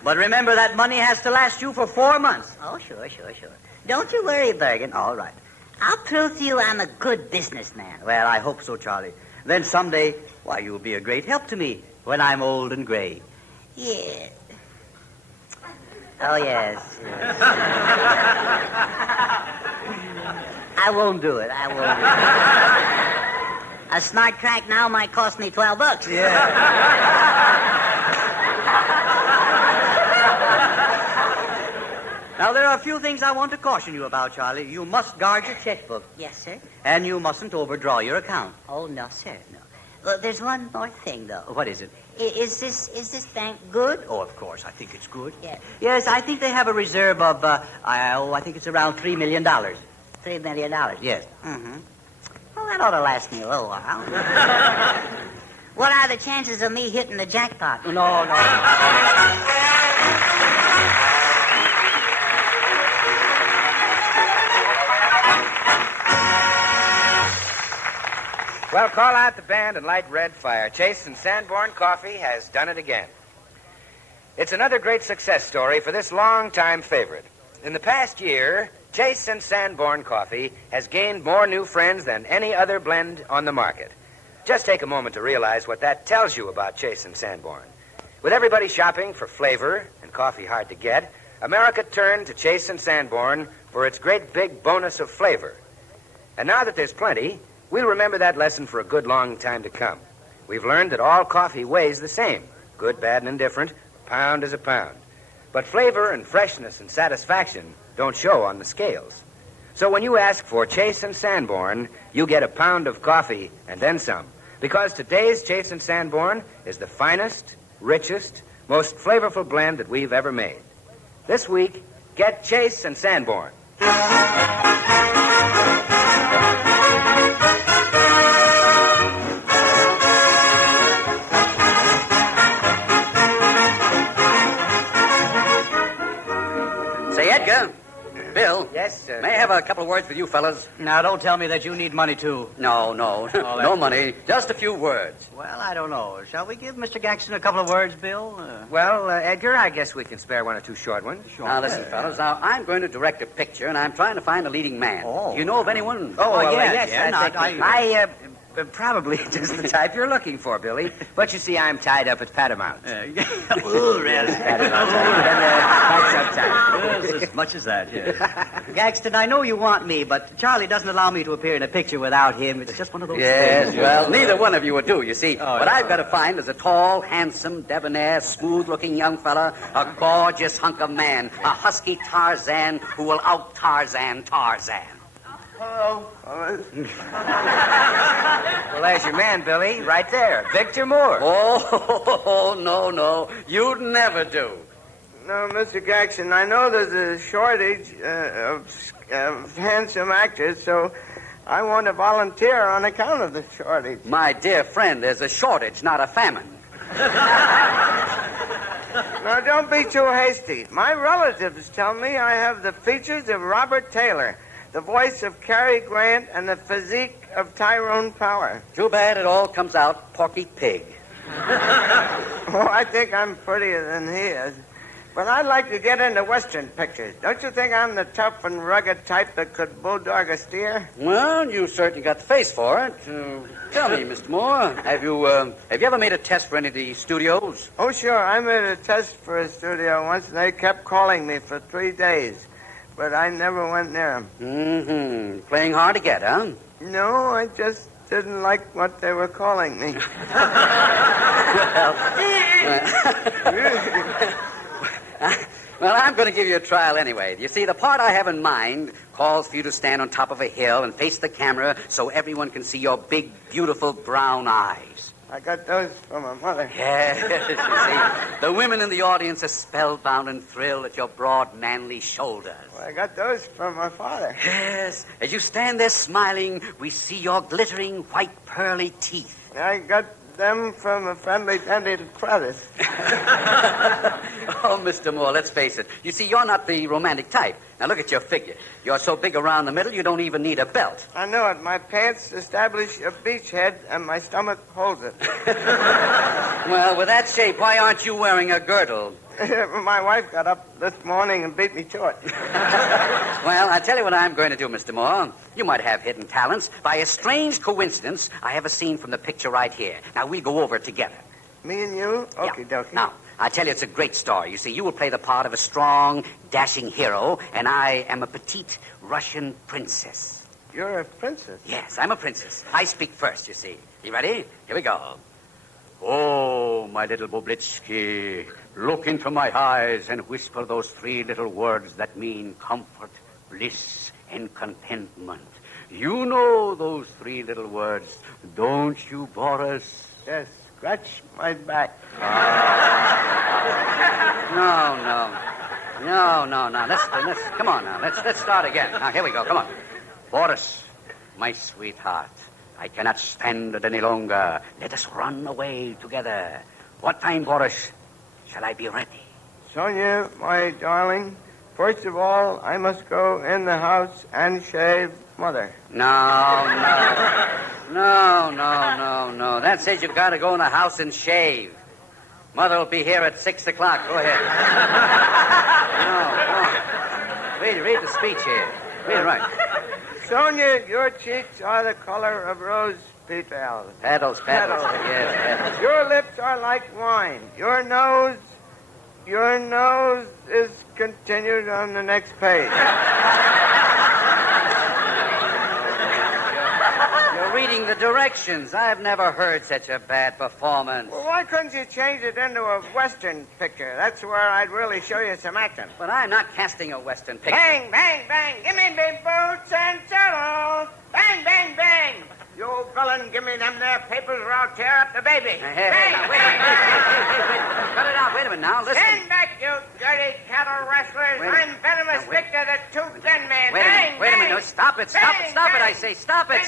But remember, that money has to last you for 4 months. Oh, sure. Don't you worry, Bergen. All right. I'll prove to you I'm a good businessman. Well, I hope so, Charlie. Then someday, you'll be a great help to me when I'm old and gray. Yeah. Oh, yes. I won't do it. A smart crack now might cost me $12. Yeah. Now, there are a few things I want to caution you about, Charlie. You must guard your checkbook. Yes, sir. And you mustn't overdraw your account. Oh, no, sir, no. Well, there's one more thing, though. What is it? Is this bank good? Oh, of course. I think it's good. Yeah. Yes, I think they have a reserve of, I think it's around $3 million. $3 million? Yes. Mm-hmm. Well, that ought to last me a little while. What are the chances of me hitting the jackpot? No. Well, call out the band and light red fire. Chase and Sanborn Coffee has done it again. It's another great success story for this long-time favorite. In the past year, Chase and Sanborn Coffee has gained more new friends than any other blend on the market. Just take a moment to realize what that tells you about Chase and Sanborn. With everybody shopping for flavor and coffee hard to get, America turned to Chase and Sanborn for its great big bonus of flavor. And now that there's plenty, we'll remember that lesson for a good long time to come. We've learned that all coffee weighs the same. Good, bad, and indifferent. A pound is a pound. But flavor and freshness and satisfaction don't show on the scales. So when you ask for Chase and Sanborn, you get a pound of coffee and then some. Because today's Chase and Sanborn is the finest, richest, most flavorful blend that we've ever made. This week, get Chase and Sanborn. Say, Edgar. Bill. Yes, sir. May I have a couple of words with you fellas? Now, don't tell me that you need money, too. No. No money. Just a few words. Well, I don't know. Shall we give Mr. Gaxton a couple of words, Bill? Well, Edgar, I guess we can spare one or two short ones. Now, listen, fellas. Now, I'm going to direct a picture, and I'm trying to find a leading man. Oh. Do you know of anyone? Yes. Probably just the type you're looking for, Billy. But you see, I'm tied up at Paramount. Ooh, really? Yes, as much as that, yes. Gaxton, I know you want me, but Charlie doesn't allow me to appear in a picture without him. It's just one of those things. Well, neither one of you would do, you see. What I've got to find is a tall, handsome, debonair, smooth-looking young fella, a gorgeous hunk of man, a husky Tarzan who will out-Tarzan Tarzan. Hello. Well, there's your man, Billy, right there. Victor Moore. Oh, no. You'd never do. No, Mr. Gaxton, I know there's a shortage of handsome actors, so I want to volunteer on account of the shortage. My dear friend, there's a shortage, not a famine. Now, don't be too hasty. My relatives tell me I have the features of Robert Taylor. the voice of Cary Grant, and the physique of Tyrone Power. Too bad it all comes out Porky Pig. Oh, I think I'm prettier than he is. But I'd like to get into Western pictures. Don't you think I'm the tough and rugged type that could bulldog a steer? Well, you certainly got the face for it. Tell me, Mr. Moore, have you ever made a test for any of the studios? Oh, sure. I made a test for a studio once, and they kept calling me for 3 days. But I never went near them. Mm-hmm. Playing hard to get, huh? No, I just didn't like what they were calling me. Well, I'm going to give you a trial anyway. You see, the part I have in mind calls for you to stand on top of a hill and face the camera so everyone can see your big, beautiful brown eyes. I got those from my mother. Yes, you see. The women in the audience are spellbound and thrilled at your broad, manly shoulders. Well, I got those from my father. Yes. As you stand there smiling, we see your glittering, white, pearly teeth. I got them from a friendly dented crevice. Oh, Mr. Moore, let's face it. You see, you're not the romantic type. Now, look at your figure. You're so big around the middle, you don't even need a belt. I know it. My pants establish a beachhead, and my stomach holds it. Well, with that shape, why aren't you wearing a girdle? My wife got up this morning and beat me to it. Well, I'll tell you what I'm going to do, Mr. Moore. You might have hidden talents. By a strange coincidence, I have a scene from the picture right here. Now, we'll go over it together. Me and you? Okie dokie. Now, I tell you, it's a great story. You see, you will play the part of a strong, dashing hero, and I am a petite Russian princess. You're a princess? Yes, I'm a princess. I speak first, you see. You ready? Here we go. Oh, my little Boblitsky, look into my eyes and whisper those 3 little words that mean comfort, bliss, and contentment. You know those 3 little words, don't you, Boris? Yes, scratch my back. No. Let's come on now. Let's start again. Now, here we go. Come on. Boris, my sweetheart, I cannot stand it any longer. Let us run away together. What time, Boris, shall I be ready? Sonia, my darling, first of all, I must go in the house and shave Mother. No. That says you've got to go in the house and shave. Mother will be here at 6 o'clock. Go ahead. No. Read the speech here. Read it right. Sonia, your cheeks are the color of rose petals. Petals. Yes, petals. Your lips are like wine. Your nose is continued on the next page. You're reading the directions. I've never heard such a bad performance. Well, why couldn't you change it into a Western picture? That's where I'd really show you some acting. But I'm not casting a Western picture. Bang, bang, bang. Give me big boots and saddles. Bang, bang, bang. You old villain, give me them there papers or I'll tear up the baby. Hey, bang, wait a minute. Cut it out. Wait a minute now. Listen. Stand back, you dirty cattle rustlers. I'm venomous Victor, the two-gun man. Wait a minute. No, stop it. Stop it, I say. Stop it.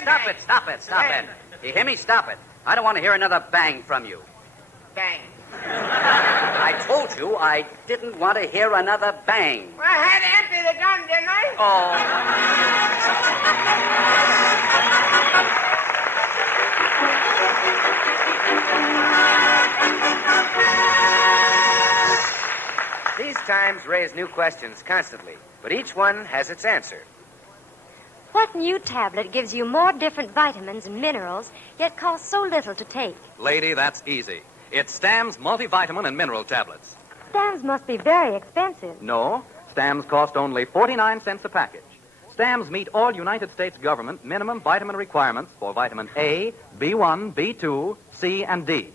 You hear me? Stop it. I don't want to hear another bang from you. Bang. I told you I didn't want to hear another bang. Well, I had to empty the gun, didn't I? These times raise new questions constantly, but each one has its answer. What new tablet gives you more different vitamins and minerals, yet costs so little to take? Lady, that's easy. It's Stam's multivitamin and mineral tablets. Stams must be very expensive. No, Stams cost only 49 cents a package. Stams meet all United States government minimum vitamin requirements for vitamin A, B1, B2, C, and D.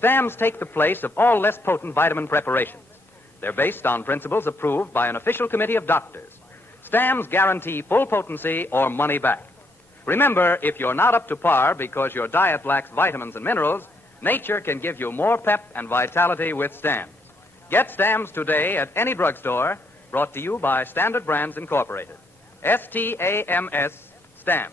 Stams take the place of all less potent vitamin preparations. They're based on principles approved by an official committee of doctors. Stams guarantee full potency or money back. Remember, if you're not up to par because your diet lacks vitamins and minerals, nature can give you more pep and vitality with Stams. Get Stams today at any drugstore, brought to you by Standard Brands Incorporated. S-T-A-M-S, Stams.